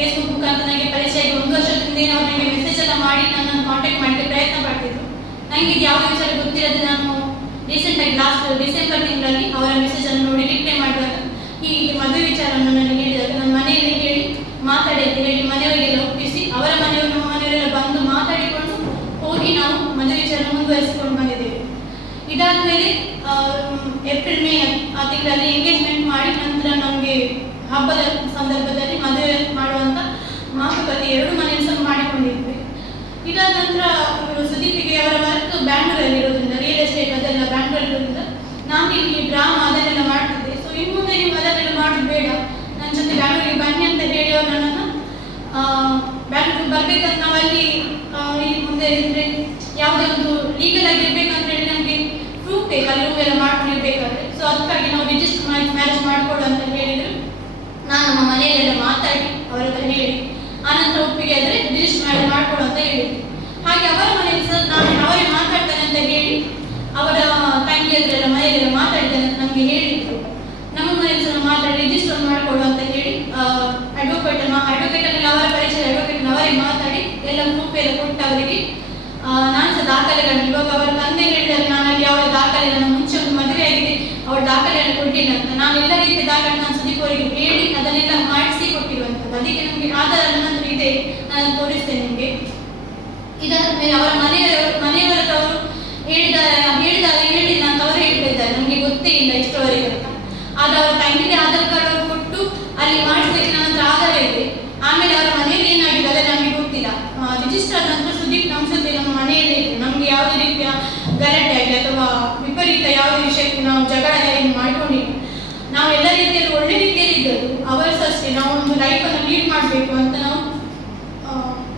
Facebook ಮುಖಾಂತರ ನನಗೆ ಪರಿಚಯ ಆಗಿ 1 ವರ್ಷದಿಂದ ಅವರು ನನಗೆ ಮೆಸೇಜ್ ಎಲ್ಲ ಮಾಡಿ ನನ್ನನ್ನು ಕಾಂಟ್ಯಾಕ್ಟ್ ಮಾಡಲಿಕ್ಕೆ ಪ್ರಯತ್ನ ಪಡ್ತಿದ್ರು. ನನಗೆ ಇದು ಯಾವುದೇ ವಿಚಾರ ಗೊತ್ತಿರೋದು ನಾನು ರೀಸೆಂಟಾಗಿ ಲಾಸ್ಟ್ ಡಿಸೆಂಬರ್ ತಿಂಗಳಲ್ಲಿ ಅವರ ಮೆಸೇಜ್ ಅನ್ನು ನೋಡಿ ರಿಪ್ಲೈ ಮಾಡಿದಾಗ ಹೀಗೆ ಮದುವೆ ವಿಚಾರವನ್ನು ನನಗೆ ಹೇಳಿದಾಗ ನನ್ನ ಮನೆಯಲ್ಲಿ ಹೇಳಿ ಮಾತಾಡಿ ಅಂತ ಹೇಳಿ ಮನೆಯವರಿಗೆಲ್ಲ ಒಪ್ಪಿಸಿ ಅವರ ಮನೆಯವರು ನಮ್ಮ ಮನೆಯವರೆಲ್ಲ ಬಂದು ಮಾತಾಡಿಕೊಂಡು ಹೋಗಿ ನಾವು ಮದುವೆ ವಿಚಾರ ಮುಂದುವರಿಸಿಕೊಂಡು ಬಂದಿದ್ದೇವೆ. ಇದಾದ ಮೇಲೆ ಏಪ್ರಿಲ್ ಮೇ ಆ ತಿಂಗಳಲ್ಲಿ ಎಂಗೇಜ್ಮೆಂಟ್ ಮಾಡಿ ನಂತರ ನಮಗೆ ಹಬ್ಬದ ಸಂದರ್ಭದಲ್ಲಿ ಮದುವೆ ಮಾಡುವಂತ ಮಾತುಕತೆ 2 ಮನೆಯಲ್ಲಿ ಸಹ ಮಾಡಿಕೊಂಡಿದ್ವಿ. ಇದಾದ ನಂತರ ಸುದೀಪಿಗೆ ಅವರ ವರ್ಕ್ ಬ್ಯಾಂಗ್ಳೂರಲ್ಲಿ ಇರೋದ್ರಿಂದ ರಿಯಲ್ ಎಸ್ಟೇಟ್ ಅದೆಲ್ಲ ಬ್ಯಾಂಗ್ಳೂರಲ್ಲಿ ಇರೋದ್ರಿಂದ ನಾನು ಇಲ್ಲಿ ಡ್ರಾಮಾ ಅದನ್ನೆಲ್ಲ ಮಾಡ್ತಿದ್ದೆ. ಸೊ ಇನ್ನು ಮುಂದೆ ನೀವು ಅದನ್ನೆಲ್ಲ ಮಾಡೋದು ಬೇಡ, ನನ್ನ ಜೊತೆ ಬ್ಯಾಂಗ್ಳೂರಿಗೆ ಬನ್ನಿ ಅಂತ ಹೇಳಿ ಅವರು ನನ್ನನ್ನು ಬ್ಯಾಂಗ್ಳೂರಿಗೆ ಬರ್ಬೇಕಂತ ನಾವು ಅಲ್ಲಿ ಮುಂದೆ ಇದ್ರೆ ಯಾವುದೇ ಒಂದು ಲೀಗಲ್ ಆಗಿ ಇರ್ಬೇಕಂತ ಹೇಳಿ ನಮಗೆ ಪ್ರೂಫ್ ಬೇಕು, ಅಲ್ಲಿ ಎಲ್ಲ ಮಾಡ್ಕೊಂಡಿರ್ಬೇಕಾದ್ರೆ. ಸೊ ಅದಕ್ಕಾಗಿ ನಾವು ರಿಜಿಸ್ಟರ್ ಮ್ಯಾರೇಜ್ ಮಾಡಿಕೊಡು ಅಂತ ಹೇಳಿದ್ರು. ನಾನು ನಮ್ಮ ಮನೆಯಲ್ಲೆಲ್ಲ ಮಾತಾಡಿ ಅವರ ಹತ್ರ ಹೇಳಿ ಆನಂತರ ಒಪ್ಪಿಗೆ ಆದರೆ ರಿಜಿಸ್ಟರ್ ಮ್ಯಾರೇಜ್ ಮಾಡಿಕೊಡು ಅಂತ ಹೇಳಿದ್ವಿ. ಹಾಗೆ ಅವರ ಮನೆಯಲ್ಲಿ ಸಹ ನಾನು ಅವರೇ ಮಾತಾಡ್ತೇನೆ ಅಂತ ಹೇಳಿ ಅವರ ತಂಗಿ ಹತ್ರ ಮನೆಯಲ್ಲೆಲ್ಲ ಮಾತಾಡ್ತೇನೆ ಅಂತ ನಮಗೆ ಹೇಳಿದ್ರು. ನಮ್ಮ ಮನೆಯಲ್ಲಿ ಸಹ ಮಾತಾಡಿ ರಿಜಿಸ್ಟರ್ ಮಾಡಿಕೊಡು ಅಂತ ಹೇಳಿ ಅಡ್ವೊಕೇಟನ್ನೆಲ್ಲ ಅವರ ಪರಿಚಯ ಅಡ್ವೊಕೇಟ್ ಅವರೇ ಮಾತಾಡಿ ಎಲ್ಲ ಪ್ರೂಫ್ ಎಲ್ಲ ಕೊಟ್ಟು ಅವರಿಗೆ ನಾನು ಸಹ ದಾಖಲೆಗಳನ್ನು ಇವಾಗ ಅವರ ತಂದೆ ಹೇಳಿದರೆ ನಾನಲ್ಲಿ ಅವರ ದಾಖಲೆ ನನ್ನ ಮುಂಚೆ ಒಂದು ಮದುವೆ ಆಗಿದೆ ಅವರ ದಾಖಲೆಯನ್ನು ಕೊಟ್ಟಿಲ್ಲ ಅಂತ ನಾನು ಎಲ್ಲ ರೀತಿಯ ದಾಖಲೆ ನಾನು ಸುದೀಪ್ ಅವರಿಗೆ ಹೇಳಿ ಅದನ್ನೆಲ್ಲ ಮಾಡಿಸಿ ಕೊಟ್ಟಿರುವಂಥದ್ದು. ಅದಕ್ಕೆ ನಮಗೆ ಆಧಾರ ನನ್ನ ಹತ್ರ ಇದೆ, ನಾನು ತೋರಿಸ್ತೇನೆ ನಿಮಗೆ. ಇದಾದ ಮೇಲೆ ಅವರ ಮನೆಯವರ ಅವರು ಹೇಳಿದಾಗ ಹೇಳಿಲ್ಲ ಅಂತ ಅವರು ಹೇಳ್ತಾ ಇದ್ದಾರೆ, ನಮಗೆ ಗೊತ್ತೇ ಇಲ್ಲ ಇಷ್ಟವರೆಗೆ ಅಂತ. ಆದ್ರೆ ಅವರ ತಂಗಿಗೆ ಆಧಾರ್ ಕಾರ್ಡ್ ಅವರು ಕೊಟ್ಟು ಅಲ್ಲಿ ಮಾಡಿಸ್ಲಿಕ್ಕೆ ನನ್ನ ಹತ್ರ ಆಧಾರ ಇದೆ. ಆಮೇಲೆ ಅವರ ಮನೆಯಲ್ಲಿ ಏನಾಗಿದೆ ಅದೇ ನಮಗೆ ಗೊತ್ತಿಲ್ಲ. ರಿಜಿಸ್ಟರ್ ಆದ ನಂತರ ಸುದೀಪ್ ನಮ್ಮ ಜೊತೆ ನಮ್ಮ ಮನೆಯಲ್ಲೇ ಇತ್ತು. ನಮಗೆ ಯಾವುದೇ ರೀತಿಯ ಗಲಾಟೆ ಆಗಲಿ ಅಥವಾ ವಿಪರೀತ ಯಾವುದೇ ವಿಷಯಕ್ಕೆ ನಾವು ಜಗಳ ಏನು ಮಾಡ್ಕೊಂಡಿಲ್ಲ. ನಾವು ಎಲ್ಲ ರೀತಿಯಲ್ಲಿ ಒಳ್ಳೆ ರೀತಿಯಲ್ಲಿ ಇದ್ದದ್ದು. ಅವರು ಸಹ ಅಷ್ಟೇ ನಾವು ಒಂದು ಲೈಫನ್ನು ಲೀಡ್ ಮಾಡಬೇಕು ಅಂತ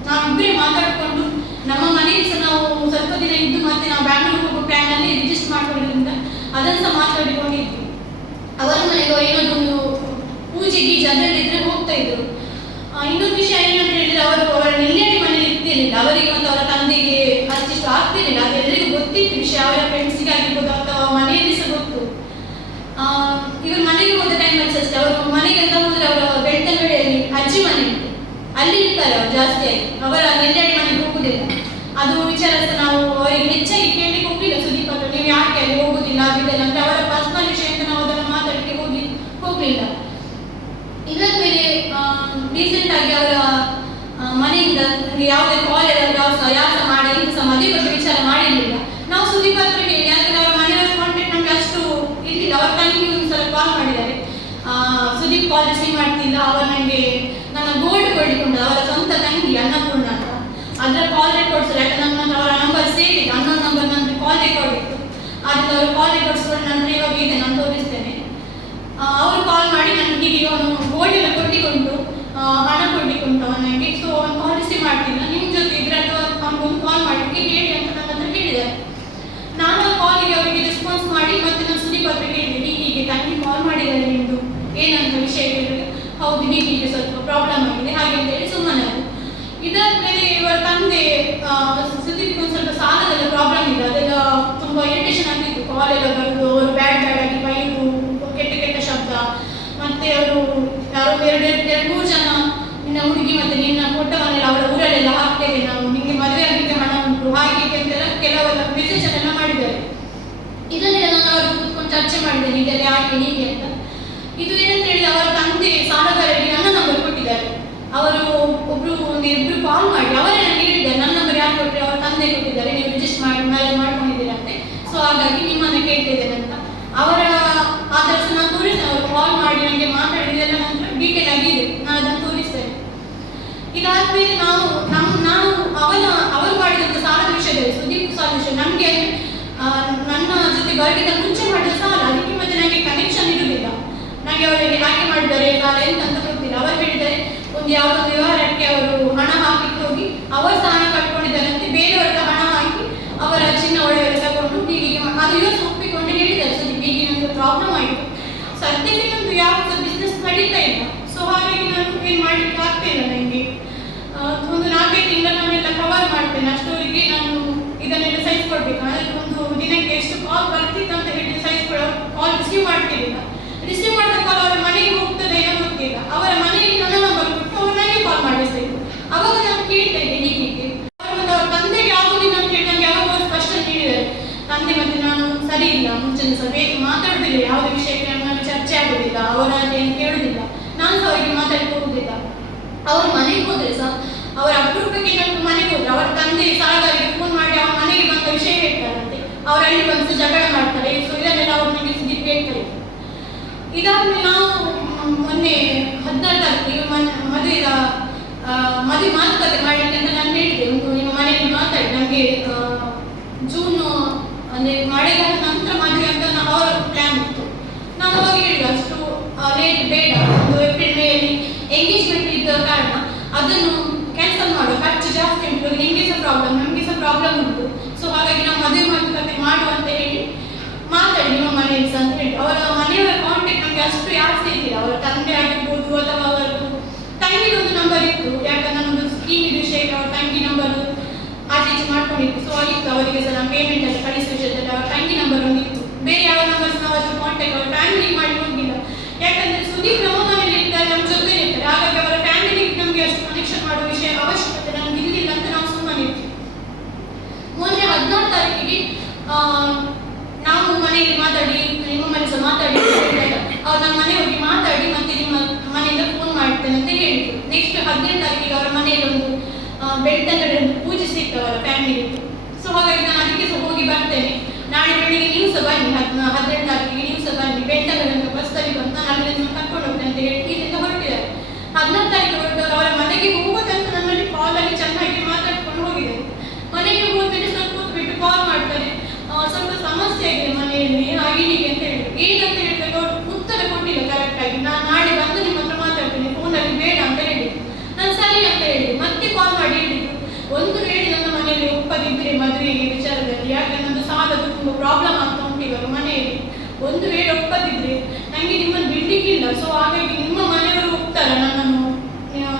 ನಾವಿಬ್ಬರೇ ಮಾತಾಡಿಕೊಂಡು ನಮ್ಮ ಮನೆಯಲ್ಲಿ ಸಹ ನಾವು ಸ್ವಲ್ಪ ದಿನ ಇದ್ದು ಮತ್ತೆ ನಾವು ಬ್ಯಾಂಗ್ಳೂರಿಗೆ ಹೋಗೋ ಪ್ಲಾನಲ್ಲಿ ರಿಜಿಸ್ಟರ್ ಮಾಡ್ಕೊಳ್ಳೋದ್ರಿಂದ ಅದನ್ನು ಸಹ ಮಾತಾಡಿಕೊಂಡಿದ್ವಿ. ಅವರ ಮನೆಗೆ ಏನಾದರೂ ಒಂದು ಪೂಜೆ ಗೀಜೆ ಅದರಲ್ಲಿದ್ದರೆ ಹೋಗ್ತಾ ಇದ್ರು. ಇನ್ನೊಂದು ವಿಷಯ ಏನಂತ ಹೇಳಿದ್ರೆ ಅವರ ನೆಲ್ಯಾಡಿ ಮನೇಲಿ ಇರ್ತಿರ್ಲಿಲ್ಲ, ಅವರಿಗೆ ಮತ್ತು ಅವರ ತಂದೆಗೆ ಅಷ್ಟಿಷ್ಟು ಆಗ್ತಿರ್ಲಿಲ್ಲ. ಅದು ಎಲ್ಲರಿಗೂ ಗೊತ್ತಿತ್ತು ವಿಷಯ, ಅವರ ಫ್ರೆಂಡ್ಸಿಗೆ ಆಗಿರ್ಬೋದು ಅಥವಾ ಮನೆಯಲ್ಲಿ ಸಹ ಗೊತ್ತು. ಇವರು ಮನೆಗೆ ಹೋದ ಟೈಮಲ್ಲಿ ಅಷ್ಟೇ ಅವರು ಮನೆಗೆ ಅಂತ ಹೋದ್ರೆ ಅವರ ಬೆಳ್ತಂಗಡಿಯಲ್ಲಿ ಅಜ್ಜಿ ಮನೆ ಉಂಟು, ಅಲ್ಲಿ ಇರ್ತಾರೆ ಅವರು ಜಾಸ್ತಿಯಾಗಿ. ಅವರ ನೆಲ್ಯಾಡಿ ಮನೆಗೆ ಹೋಗುದಿಲ್ಲ. ಅದು ವಿಚಾರ ಸಹ ನಾವು ಅವರಿಗೆ ಹೆಚ್ಚಾಗಿ ಕೇಳಲಿಕ್ಕೆ ಹೋಗಲಿಲ್ಲ ಸುದೀಪ್ ಹತ್ರ, ನೀವು ಯಾಕೆ ಅಲ್ಲಿ ಹೋಗುದಿಲ್ಲ ಆಗಿದೆಲ್ಲ ಅಂದ್ರೆ ಅವರ ಪರ್ಸನಲ್ ವಿಷಯ ಅಂತ ನಾವು ಅದನ್ನು ಮಾತಾಡಲಿಕ್ಕೆ ಹೋಗಲಿಲ್ಲ. ಇದಾದ ಮೇಲೆ ರೀಸೆಂಟ್ ಆಗಿ ಅವರ ಮನೆಯಿಂದ ಯಾವುದೇ ಕಾಲ್ ಯಾವ ಮಾಡಿ ಇಂಥ ಸಹ ಮದುವೆ ಬಗ್ಗೆ ವಿಚಾರ ಮಾಡಿರಲಿಲ್ಲ. ನಾವು ಸುದೀಪ್ ಹತ್ರ ಹೇಳಿ ಯಾಕಂದ್ರೆ ಅವರ ಮನೆಯವರ ಕಾಂಟ್ಯಾಕ್ಟ್ ನಮಗೆ ಅಷ್ಟು ಇರಲಿಲ್ಲ. ಅವರ ತಂಗಿ ಒಂದ್ಸಲ ಕಾಲ್ ಮಾಡಿದ್ದಾರೆ, ಸುದೀಪ್ ಕಾಲ್ ರಿಸೀವ್ ಮಾಡ್ತಿಲ್ಲ. ಅವರು ನನಗೆ ನನ್ನ ಗೋಲ್ಡ್ ಕೊಡಿಕೊಂಡು ಅವರ ಸ್ವಂತ ತಂಗಿ ಅನ್ನಪೂರ್ಣ ಅಂತ ಅದರ ಕಾಲ್ ರೆಕಾರ್ಡ್ಸ್ ಯಾಕಂದ್ರೆ ನನ್ನ ಅವರ ನಂಬರ್ ಸೇವ್ ಇದೆ, ಅನ್ನೊಂದು ನಂಬರ್ ನನ್ನ ಕಾಲ್ ರೆಕಾರ್ಡ್ ಇತ್ತು. ಅದಕ್ಕೆ ಅವರು ಕಾಲ್ ರೆಕಾರ್ಡ್ಸ್ ಕೊಟ್ಟು ನಂತರ ಇವಾಗ ಇದೆ, ನಾನು ತೋರಿಸ್ತೇನೆ. ಅವರು ಕಾಲ್ ಮಾಡಿ ನನಗೆ ಈಗ ಅವನು ಗೋಲ್ಡ್ ಎಲ್ಲ ಕೊಟ್ಟಿಕೊಂಡು ಹಣ ಕೊಡ್ಲಿಕ್ಕುಂಟು ಅವನಿಗೆ. ಸೊ ಅವನು ಕಾಲ್ ರಿಸೀವ್ ಮಾಡ್ತಿಲ್ಲ, ನಿಮ್ಮ ಜೊತೆ ಇದ್ರೆ ಅಥವಾ ಅವನಿಗೊಂದು ಕಾಲ್ ಮಾಡಲಿಕ್ಕೆ ಹೇಳಿ ಅಂತ ನನ್ನ ಹತ್ರ ಹೇಳಿದ್ದಾರೆ. ನಾನು ಆ ಕಾಲಿಗೆ ಅವರಿಗೆ ರೆಸ್ಪಾನ್ಸ್ ಮಾಡಿ ಮತ್ತೆ ನಾನು ಸುದೀಪ್ ಹತ್ರ ಹೇಳಿದ್ದೀನಿ, ಹೀಗೆ ತಂಗಿ ಕಾಲ್ ಮಾಡಿದ್ದಾರೆ, ನಿಮ್ಮದು ಏನಂತ ವಿಷಯ ಹೇಳಿದ್ರೆ ಹೌದು ಹೀಗೆ ಸ್ವಲ್ಪ ಪ್ರಾಬ್ಲಮ್ ಆಗಿದೆ ಹಾಗೆ ಅಂತ ಹೇಳಿ ಸುಮ್ಮನೆ. ಇದಾದ ಮೇಲೆ ಇವರ ತಂದೆ ಸುದೀಪ್ ಒಂದು ಸ್ವಲ್ಪ ಸಾಲದೆಲ್ಲ ಪ್ರಾಬ್ಲಮ್ ಇದೆ, ಅದೆಲ್ಲ ತುಂಬ ಇರಿಟೇಷನ್ ಆಗ್ತಿತ್ತು. ಕಾಲ್ ಎಲ್ಲ ಬರೋದು, ಅವರು ಬ್ಯಾಡ್ ಆಗಿ ಬೈದು ಕೆಟ್ಟ ಶಬ್ದ. ಮತ್ತೆ ಅವರು ಯಾರೋ 2-3 ಜನ ನಿನ್ನ ಹುಡುಗಿ ಮತ್ತೆ ನಿನ್ನ ಫೋಟೋವನ್ನೆಲ್ಲ ಅವರ ಊರಲ್ಲೆಲ್ಲ ಹಾಕ್ತೇವೆ ನಾವು, ನಿಮಗೆ ಮದುವೆ ಆಗಲಿಕ್ಕೆ ಹಣ ಉಂಟು ಹಾಗೆ ಅಂತೆಲ್ಲ ಕೆಲವೆಲ್ಲ ಮೆಸೇಜ್ ಎಲ್ಲ ಮಾಡಿದ್ದಾರೆ. ಇದನ್ನೆಲ್ಲ ನಾನು ಅವರು ಕೂತ್ಕೊಂಡು ಚರ್ಚೆ ಮಾಡಿದ್ದೇನೆ, ಇದೆಲ್ಲ ಯಾಕೆ ಹೀಗೆ ಅಂತ. ಇದು ಏನಂತ ಹೇಳಿದ್ರೆ ಅವರ ತಂದೆ ಸಾಲಗಾರರಿಗೆ ನನ್ನ ನಂಬರ್ ಕೊಟ್ಟಿದ್ದಾರೆ. ಅವರು ಇಬ್ರು ಕಾಲ್ ಮಾಡಿ ಅವರೇ ನನಗೆ ಹೇಳಿದ್ದಾರೆ, ನನ್ನ ನಂಬರ್ ಯಾರು ಕೊಟ್ಟರೆ ಅವರ ತಂದೆ ಕೊಟ್ಟಿದ್ದಾರೆ, ನೀವು ರಿಜಿಸ್ಟರ್ ಮ್ಯಾರೇಜ್ ಮಾಡ್ಕೊಂಡಿದ್ದೀರಂತೆ, ಸೊ ಹಾಗಾಗಿ ನಿಮ್ಮನ್ನು ಕೇಳ್ತಿದ್ದೇನೆ ಅಂತ. ಅವರ ಆಧಾರ ಸಹ ನಾನು ತೋರಿಸ್ತೇನೆ, ಅವರು ಕಾಲ್ ಮಾಡಿ ನನಗೆ ಮಾತಾಡಿದೆಲ್ಲ ನಂತರ ಡೀಟೇಲ್ ಆಗಿದೆ, ನಾನು ಅದನ್ನು ತೋರಿಸ್ತೇನೆ. ಇದಾದ್ಮೇಲೆ ನಾನು ಅವರು ಮಾಡಿದಂಥ ಸಾಲದ ವಿಷಯದಲ್ಲಿ ಸುದೀಪ್ ಸಾಲ ವಿಷಯ ನಮಗೆ ನನ್ನ ಜೊತೆ ಬರಗಿಂತ ಮುಂಚೆ ಮಾಡಿದ ಸಾಲ, ಅದಕ್ಕೆ ಮತ್ತೆ ನನಗೆ ಕನೆಕ್ಷನ್ ಇರುವುದಿಲ್ಲ. ನನಗೆ ಅವರಿಗೆ ಯಾಕೆ ಮಾಡಿದ್ದಾರೆ ಸಾಲ ಎಂತ ಗೊತ್ತಿಲ್ಲ. ಅವರು ಹೇಳಿದ್ದಾರೆ ಒಂದು ಯಾವುದೊಂದು ವ್ಯವಹಾರಕ್ಕೆ ಅವರು ಹಣ ಹಾಕಲಿಕ್ಕೆ ಹೋಗಿ ಅವರು ಸಹ ಹಣ ಕಟ್ಕೊಂಡಿದ್ದಾರಂತೆ, ಬೇರೆಯವರ ಹಣ ಹಾಕಿ ಅವರ ಚಿನ್ನ ಒಳಗೆಲ್ಲ ತಗೊಂಡು ಹೀಗೆ ಅದು ಇವತ್ತು ಒಪ್ಪಿಕೊಂಡು ಹೇಳಿದ್ದಾರೆ ಸುದೀಪ್ ಹೀಗೆ ನಮಗೆ ಪ್ರಾಬ್ಲಮ್ ಆಯಿತು, ಸದ್ಯಕ್ಕೆ ನಮ್ಮದು ಯಾವುದು ಬಿಸ್ನೆಸ್ ನಡೀತಾ ಇಲ್ಲ. ಸೊ ಹಾಗಾಗಿ ನಾನು ಏನು ಮಾಡಲಿಕ್ಕೆ ಆಗ್ತಾ ಇಲ್ಲ. ನನಗೆ ಒಂದು 4-5 ತಿಂಗಳು ನಾನೆಲ್ಲ ಕವರ್ ಮಾಡ್ತೇನೆ, ಅಷ್ಟವರಿಗೆ ನಾನು ಇದನ್ನೆಲ್ಲ ಸೈಜ್ ಕೊಡಬೇಕು. ಅದಕ್ಕೆ ಒಂದು ದಿನಕ್ಕೆ ಎಷ್ಟು ಕಾಲ್ ಬರ್ತಿತ್ತು ಅಂತ ಹೇಳಿ ಸೈಜ್ ಕೊಡೋ ಕಾಲ್ ರಿಸೀವ್ ಮಾಡ್ತಿರಲಿಲ್ಲ. ರಿಸೀವ್ ಮಾಡಿದ ಕಾಲ್ ಅವರ ಮನೆಗೆ ಹೋಗ್ತದೆ ಏನೋ ಗೊತ್ತಿಲ್ಲ. ಅವರ ಮನೆಯಲ್ಲಿ ನನ್ನ ನಂಬರ್ ಕೊಟ್ಟು ಅವರು ನನಗೆ ಕಾಲ್ ಸರಿ ಇಲ್ಲ. ಮುಂಚೆನೇ ಸಹ ಬೇಗ ಮಾತಾಡುದಿಲ್ಲ, ಯಾವುದೇ ವಿಷಯಕ್ಕೆ ನಮ್ಮಲ್ಲಿ ಚರ್ಚೆ ಆಗುದಿಲ್ಲ, ಅವರ ಏನು ಕೇಳುದಿಲ್ಲ, ನಾನು ಸಹ ಅವರಿಗೆ ಮಾತಾಡಲಿಕ್ಕೆ ಹೋಗುದಿಲ್ಲ. ಅವ್ರ ಮನೆಗೆ ಹೋದ್ರೆ ಸಹ ಅವರ ಅಪರೂಪಕ್ಕೆ ನನ್ನ ಮನೆಗೆ ಹೋದ್ರೆ ಅವರ ತಂದೆ ಸಾಲಗಾರರಿಗೆ ಫೋನ್ ಮಾಡಿ ಅವ್ರ ಮನೆಗೆ ಬಂದ ವಿಷಯ ಹೇಳ್ತಾರಂತೆ, ಅವರಲ್ಲಿ ಬಂದು ಜಗಳ ಮಾಡ್ತಾರೆ. ಸೊ ಇದನ್ನೆಲ್ಲ ಅವ್ರು ನನಗೆ ಸುದ್ದಿ ಹೇಳ್ತಾರೆ. ಇದಾದ್ಮೇಲೆ ನಾವು ಮೊನ್ನೆ 16 ತಾರೀಕಿಗೆ ಮದುವೆ ಮಾತುಕತೆ ಮಾಡಲಿಕ್ಕೆ ಅಂತ ನಾನು ಹೇಳಿದೆ. ನಿಮ್ಮ ಮನೆಯಲ್ಲಿ ಮಾತಾಡಿ, ನಮಗೆ ಜೂನ್ ಅಂದರೆ ಮಳೆಗಾಲ ನಂತರ ಮದುವೆ ಅಂತ ಅವರ ಪ್ಲ್ಯಾನ್ ಇತ್ತು. ನಾವು ಅವಾಗ ಹೇಳಿದ್ವಿ ಅಷ್ಟು ಲೇಟ್ ಬೇಡ, ಒಂದು ಏಪ್ರಿಲ್ ಮೇಯಲ್ಲಿ ಎಂಗೇಜ್ಮೆಂಟ್ ಇದ್ದ ಕಾರಣ ಅದನ್ನು ಕ್ಯಾನ್ಸಲ್ ಮಾಡುವ, ಖರ್ಚು ಜಾಸ್ತಿ ಉಂಟು, ನಿಮಗೆ ಸಹ ಪ್ರಾಬ್ಲಮ್ ನಮಗೆ ಸಹ ಪ್ರಾಬ್ಲಮ್ ಉಂಟು. ಸೊ ಹಾಗಾಗಿ ನಾವು ಮದುವೆ ಮಾತುಕತೆ ಮಾಡುವ ಅಂತ ಹೇಳಿ ಮಾತಾಡಿ ನಿಮ್ಮ ಮನೆಯಲ್ಲಿ ಸಹ ಅಂತ ಹೇಳಿ. ಅವರ ಮನೆಯವರ ಕಾಂಟ್ಯಾಕ್ಟ್ ನಮಗೆ ಅಷ್ಟು ಯಾರು ಸಿಗ್ತಿಲ್ಲ. ಅವರ ತಂದೆ ಆಗಿರ್ಬೋದು ಅಥವಾ ಅವರದ್ದು ತಂಗಿದೊಂದು ನಂಬರ್ ಇತ್ತು, ಯಾಕಂದ್ರೆ ನನ್ನೊಂದು ಸ್ಕೀಮ್ ವಿಷಯಕ್ಕೆ ಅವ್ರ ತಂಗಿ ನಂಬರ್ ಆಚೆ ಈಚೆ ಮಾಡ್ಕೊಂಡಿತ್ತು. ಸೊ ಆಗಿತ್ತು ಅವರಿಗೆ ಸಹ ನಾನು ಪೇಮೆಂಟ್ ಅಲ್ಲಿ ಕಳಿಸುವ ವಿಷಯದಲ್ಲಿ ಅವರ ತಂಗಿ ನಂಬರ್ ಒಂದಿತ್ತು. ಬೇರೆ ಯಾವ ನಂಬರ್ಸ್ ನಾವು ಅಷ್ಟು ಕಾಂಟ್ಯಾಕ್ಟ್ ಅವರ ಫ್ಯಾಮಿಲಿಗೆ ಮಾಡಿ ಹೋಗಿಲ್ಲ, ಯಾಕಂದ್ರೆ ಸುದೀಪ್ ನಮ್ಮ ಮನೆಯಲ್ಲಿ ಇರ್ತಾರೆ, ನಮ್ಮ ಜೊತೆ ಇರ್ತಾರೆ. ಹಾಗಾಗಿ ಅವರ ಫ್ಯಾಮಿಲಿಗೆ ನಮಗೆ ಅಷ್ಟು ಕನೆಕ್ಷನ್ ಮಾಡುವ ವಿಷಯ ಅವಶ್ಯಕತೆ ನಮ್ಗೆ ಇರಲಿಲ್ಲ ಅಂತ ನಾವು ಸುಮ್ಮನೆ ಇರ್ತೀವಿ. ಮೊನ್ನೆ 16 ತಾರೀಕಿಗೆ ನಾವು ಮನೆಯಲ್ಲಿ ಮಾತಾಡಿ, ನಿಮ್ಮ ಮನೆ ಸಹ ಮಾತಾಡಿ ಹೇಳಿದಾಗ ಅವ್ರು ನಮ್ಮ ಮನೆ ಹೋಗಿ ಮಾತಾಡಿ ಮತ್ತೆ ನಿಮ್ಮ ಮನೆಯಿಂದ ಫೋನ್ ಮಾಡ್ತೇನೆ ಅಂತ ಹೇಳಿದ್ರು. ನೆಕ್ಸ್ಟ್ 17 ತಾರೀಕಿಗೆ ಅವರ ಮನೆಯಲ್ಲಿ ಒಂದು ಬೆಳ್ತಂಗಡಿ ಒಂದು ಪೂಜೆ ಸಿಕ್ತು ಅವರ ಫ್ಯಾಮಿಲಿ. ಸೊ ಹಾಗಾಗಿ ನಾನು ಅದಕ್ಕೆ ಸಹ ಹೋಗಿ ಬರ್ತೇನೆ. ನಾಳೆ ಬೆಳಿಗ್ಗೆ ನೀವು ಸಹ ಬನ್ನಿ, 17 ತಾರೀಕಿಗೆ ನೀವು ಸಹ ಬನ್ನಿ, ಬೆಳ್ತಂಗಡಿ ಅಂತ ಬಸ್ಸಲ್ಲಿ ಬಂದು ನಾನು ಅಲ್ಲಿಂದ ಕರ್ಕೊಂಡು ಹೋಗ್ತೇನೆ ಅಂತ ಹೇಳಿ ಇಲ್ಲಿಂದ ಹೊರಟಿದ್ದಾರೆ. 16 ತಾರೀಕು ಹೊರಟವರು ಅವರ ಮನೆಗೆ ಹೋಗೋದಂತ ನನ್ನಲ್ಲಿ ಕಾಲಲ್ಲಿ ಚೆನ್ನಾಗಿ ಮಾತಾಡ್ಕೊಂಡು ಹೋಗಿದ್ದಾರೆ. ಮನೆಗೆ ಹೋದ್ಮೇಲೆ ಸ್ವಲ್ಪ ಹೊತ್ತು ಬಿಟ್ಟು ಕಾಲ್ ಮಾಡ್ತಾರೆ, ಸ್ವಲ್ಪ ಸಮಸ್ಯೆ ಆಗಿದೆ ಮನೆಯಲ್ಲಿ ಹಾಗೆ ಹೀಗೆ ಅಂತ ಹೇಳಿದ್ರು. ಏನಂತ ಹೇಳಿದಾಗ ಅವರು ಉತ್ತರ ಕೊಟ್ಟಿಲ್ಲ ಕರೆಕ್ಟಾಗಿ. ನಾನು ನಾಳೆ ಬಂದು ನಿಮ್ಮ ಹತ್ರ ಮಾತಾಡ್ತೀನಿ, ಫೋನಲ್ಲಿ ಬೇಡ ಅಂತ ಹೇಳಿದ್ರು. ನಾನು ಸರಿ ಅಂತ ಹೇಳಿದೆ. ಮತ್ತೆ ಕಾಲ್ ಮಾಡಿ ಹೇಳಿದ್ರು, ಒಂದು ವೇಳೆ ನನ್ನ ಮನೆಯಲ್ಲಿ ಒಪ್ಪದಿದ್ರೆ ಮದುವೆಗೆ ವಿಚಾರದಲ್ಲಿ, ಯಾಕೆ ನನ್ನದು ಸಾಲದು ತುಂಬ ಪ್ರಾಬ್ಲಮ್ ಆಗ್ತಾ ಉಂಟು ಇವಾಗ ಮನೆಯಲ್ಲಿ, ಒಂದು ವೇಳೆ ಒಪ್ಪದಿದ್ರೆ ನನಗೆ ನಿಮ್ಮನ್ನು ಬಿಡ್ಲಿಕ್ಕಿಲ್ಲ. ಸೊ ಹಾಗಾಗಿ ನಿಮ್ಮ ಮನೆಯವರು ಒಪ್ತಾರ ನನ್ನನ್ನು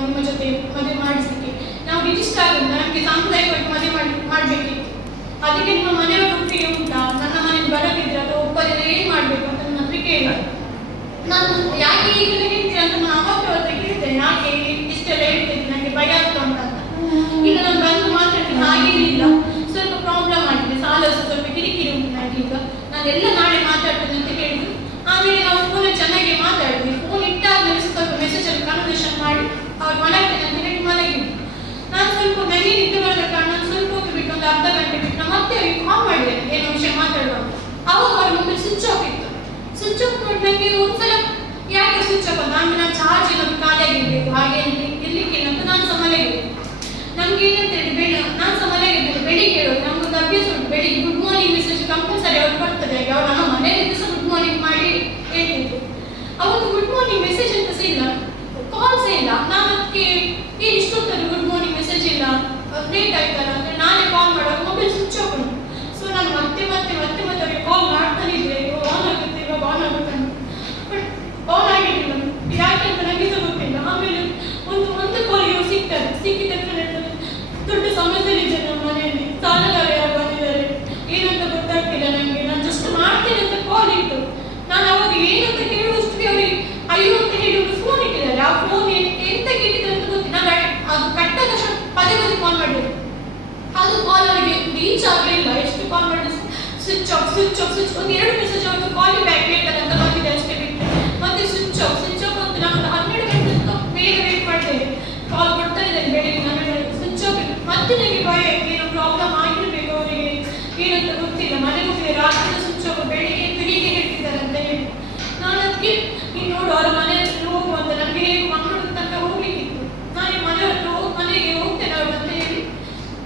ನಿಮ್ಮ ಜೊತೆ ಮದುವೆ ಮಾಡಿಸಲಿಕ್ಕೆ? ನಾವು ರಿಜಿಸ್ಟರ್ ಆಗಿದೆ, ನಮಗೆ ಸಾಂಪ್ರದಾಯಿಕವಾಗಿ ಮದುವೆ ಮಾಡಬೇಕಿತ್ತು. ಅದಕ್ಕೆ ನಿಮ್ಮ ಮನೆಯವರು ಒಪ್ಪಿಗೆ ಉಂಟಾ? ನನ್ನ ಮನೆಗೆ ಬರದಿದ್ರೆ ಅಥವಾ ಒಪ್ಪದಿದ್ರೆ ಏನು ಮಾಡಬೇಕು ಅಂತ ನನ್ನ ಹತ್ರ ಕೇಳಿದ್ರು. ನಾನು ಯಾಕೆ ಈಗಲೇ ಹೇಳ್ತೀನಿ ಅಂತ ನಾನು ಅವತ್ತು ಅವ್ರ ಹತ್ರ ಕೇಳ್ತೇನೆ, ಯಾಕೆ ಇಷ್ಟೆಲ್ಲ ಹೇಳ್ತೇನೆ, ನನಗೆ ಭಯ ಆಗ್ತಾ ಉಂಟಂತ. ಈಗ ನಾನು ಬಂದು ಮಾತಾಡ್ತೀನಿ, ಹಾಗೇನಿಲ್ಲ, ಸ್ವಲ್ಪ ಪ್ರಾಬ್ಲಮ್ ಆಗಿದೆ, ಸಾಲ ಸ್ವಲ್ಪ ಕಿರಿಕಿರಿ ಉಂಟು ನನಗೆ, ಈಗ ನಾನೆಲ್ಲ ನಾಳೆ ಮಾತಾಡ್ತೇನೆ ಅಂತ ಹೇಳಿದ್ರು. ಆಮೇಲೆ ನಾವು ಫೋನಲ್ಲಿ ಚೆನ್ನಾಗಿ ಮಾತಾಡಿದ್ವಿ. ಫೋನ್ ಇಟ್ಟಾದ್ಮೇಲೆ ಸ್ವಲ್ಪ ಮೆಸೇಜಲ್ಲಿ ಕನ್ವರ್ಸೇಷನ್ ಮಾಡಿ ಅವ್ರು ಮಲಗ್ತೇನೆ ಅಂತ ಹೇಳಿ ಮಲಗಿದ್ರು. ನಾನು ಸ್ವಲ್ಪ ನನಗೆ ನಿದ್ದೆ ಬರದ ಕಾರಣ ನಾನು ಸ್ವಲ್ಪ ಹೊತ್ತು ಬಿಟ್ಟು ಒಂದು ಅರ್ಧ ಗಂಟೆ ಬಿಟ್ಟು ನಾನು ಮತ್ತೆ ಅವ್ರಿಗೆ ಕಾಲ್ ಮಾಡಿದ್ದೇನೆ ಏನೋ ವಿಷಯ ಮಾತಾಡುವ ಅಂತ. ಅವಾಗ ಅವ್ರ ಮೊಬೈಲ್ ಸ್ವಿಚ್ ಆಫ್ ಇತ್ತು. ಸ್ವಿಚ್ ಆಫ್ ಮಾಡಿ ನನಗೆ ಒಂದ್ಸಲ ಯಾಕೆ ಸ್ವಿಚ್ ಆಫ್ ಅಂತ, ಆಮೇಲೆ ನಾನು ಚಾರ್ಜ್ ನಮ್ಗೆ ಖಾಲಿಯಾಗಿರ್ಬೇಕು, ಹಾಗೆ ಇರ್ಲಿಕ್ಕಿಲ್ಲ ಅಂತ ನಾನು ಸಹ ಮಲಗಿದ್ದೆ. ನಮ್ಗೆ ಏನಂತ ಹೇಳಿ ನಾನು ಸಹ ಮಲಗಿದ್ದೇನೆ. ಬೆಳಿಗ್ಗೆ ಹೇಳೋದು ನಮ್ಗೊಂದು ಅಭ್ಯಾಸ ಉಂಟು, ಬೆಳಿಗ್ಗೆ ಗುಡ್ ಮಾರ್ನಿಂಗ್ ಮೆಸೇಜ್ ಕಂಪಲ್ಸರಿ ಅವ್ರು ಬರ್ತದೆ. ಹಾಗೆ ಅವ್ರು ನಮ್ಮ ಮನೆಯಲ್ಲಿ ಸಹ ಗುಡ್ ಮಾರ್ನಿಂಗ್ ಮಾಡಿ ಹೇಳ್ತಿದ್ರು. ಅವತ್ತು ಗುಡ್ ಮಾರ್ನಿಂಗ್ ಮೆಸೇಜ್ ಅಂತ ಸಹ ಇಲ್ಲ, ಕಾಲ್ಸ್ ಇಲ್ಲ. ನಾನು ಅದಕ್ಕೆ ಏನು ಇಷ್ಟೊತ್ತಲ್ಲಿ ಗುಡ್ ಮಾರ್ನಿಂಗ್ ಮೆಸೇಜ್ ಇಲ್ಲ, ಲೇಟ್ ಆಯ್ತಲ್ಲ ಅಂದರೆ ನಾನೇ ಕಾಲ್ ಮಾಡುವಾಗ ಮೊಬೈಲ್ ಸ್ವಿಚ್ ಆಫ್ ಉಂಟು. ಸೊ ನಾನು ಮತ್ತೆ ಅವ್ರಿಗೆ ಕಾಲ್ ಮಾಡ್ತಾನೆ ಇದ್ದೆ, ಆನ್ ಆಗುತ್ತೆ ಇವಾಗ ಆನ್ ಆಗುತ್ತೆ ಅಂತ. ಬಟ್ ಆನ್ ಆಗಿರಲಿಲ್ಲ, ಯಾಕೆ ಅಂತ ನನಗೆ ಸಹ ಗೊತ್ತಿಲ್ಲ. ಆಮೇಲೆ ಒಂದು ಕಾಲ್ ಇವ್ರು ಸಿಕ್ಕಿದ ಹೇಳ್ತಾರೆ, ದೊಡ್ಡ ಸಮಸ್ಯೆಲಿದೆ ನಮ್ಮ ಮನೆಯಲ್ಲಿ, ಸಾಲಗಾರ ಯಾರು ಬಂದಿದ್ದಾರೆ ಏನಂತ ಗೊತ್ತಾಗ್ತಿಲ್ಲ ನನಗೆ, ನಾನು ಜಸ್ಟ್ ಮಾಡ್ತೇನೆ ಅಂತ ಕಾಲ್ ಇಟ್ಟು ನಾನು ಅವಾಗ ಏನಂತ ಕೇಳುವಷ್ಟು ಅವರಿಗೆ ಅಯ್ಯೋ ಅಂತ ಹೇಳಿ ಒಂದು ಫೋನ್ ಇಟ್ಟಿದ್ದಾರೆ. ಆ ಫೋನ್ ಎಂತ ಇಟ್ಟಿದ್ದಾರೆ ಅಂತ ಗೊತ್ತಿಲ್ಲ. ನಾನು ಅದು ಕಟ್ಟಾದ ತಕ್ಷಣ ಪದೇ ಕಾಲ್ ಮಾಡಿದೆ, ಅದು ಕಾಲ್ ಅವರಿಗೆ ರೀಚ್ ಆಗಲಿಲ್ಲ. ಎಷ್ಟು ಕಾಲ್ ಮಾಡಿದ್ರು ಸ್ವಿಚ್ ಆಫ್ ಒಂದು 2 ಮೆಸೇಜ್ ಅವ್ರಿಗೆ ಕಾಲ್ ಬ್ಯಾಕ್ ಹೇಳ್ತಾರೆ ಅಂತ ಬಂದಿದೆ ಅಷ್ಟೇ ಬಿಟ್ಟು ಮತ್ತೆ ಸ್ವಿಚ್ ಆಫ್ ಅಂತ ನಾನು 12 ಗಂಟೆ ಬೇಗ ವೇಟ್ ಮಾಡ್ತೇನೆ, ಕಾಲ್ ಕೊಡ್ತಾ ಇದ್ದೇನೆ ಬೆಳಿಗ್ಗೆ 12 ಗಂಟೆ ಸ್ವಿಚ್ ಆಫ್ ಇತ್ತು. ಮತ್ತೆ ನನಗೆ ಭಯ, ಏನೋ ಪ್ರಾಬ್ಲಮ್ ಆಗಿರಬೇಕು ಅವರಿಗೆ, ಏನಂತ ಗೊತ್ತಿಲ್ಲ. ಮನೆಗೆ ಹೋಗಿ ರಾತ್ರಿ ಸ್ವಿಚ್ ಆಫ್, ಬೆಳಿಗ್ಗೆ ಹೀಗೆ ಹೇಳ್ತಿದ್ದಾರೆ ಅಂತ ಹೇಳಿ ನಾನು ಅದಕ್ಕೆ ನೀನು ನೋಡು ಅವರ ಮನೆ ಹತ್ರ ಹೋಗುವಂತ, ನನಗೆ ಹೇಗೆ ಮಂಗಳೂರು ತನಕ ಹೋಗ್ಲಿಕ್ಕಿತ್ತು. ನಾನು ಮನೆಗೆ ಹೋಗ್ತೇನೆ ಅವ್ರು ಅಂತ ಹೇಳಿ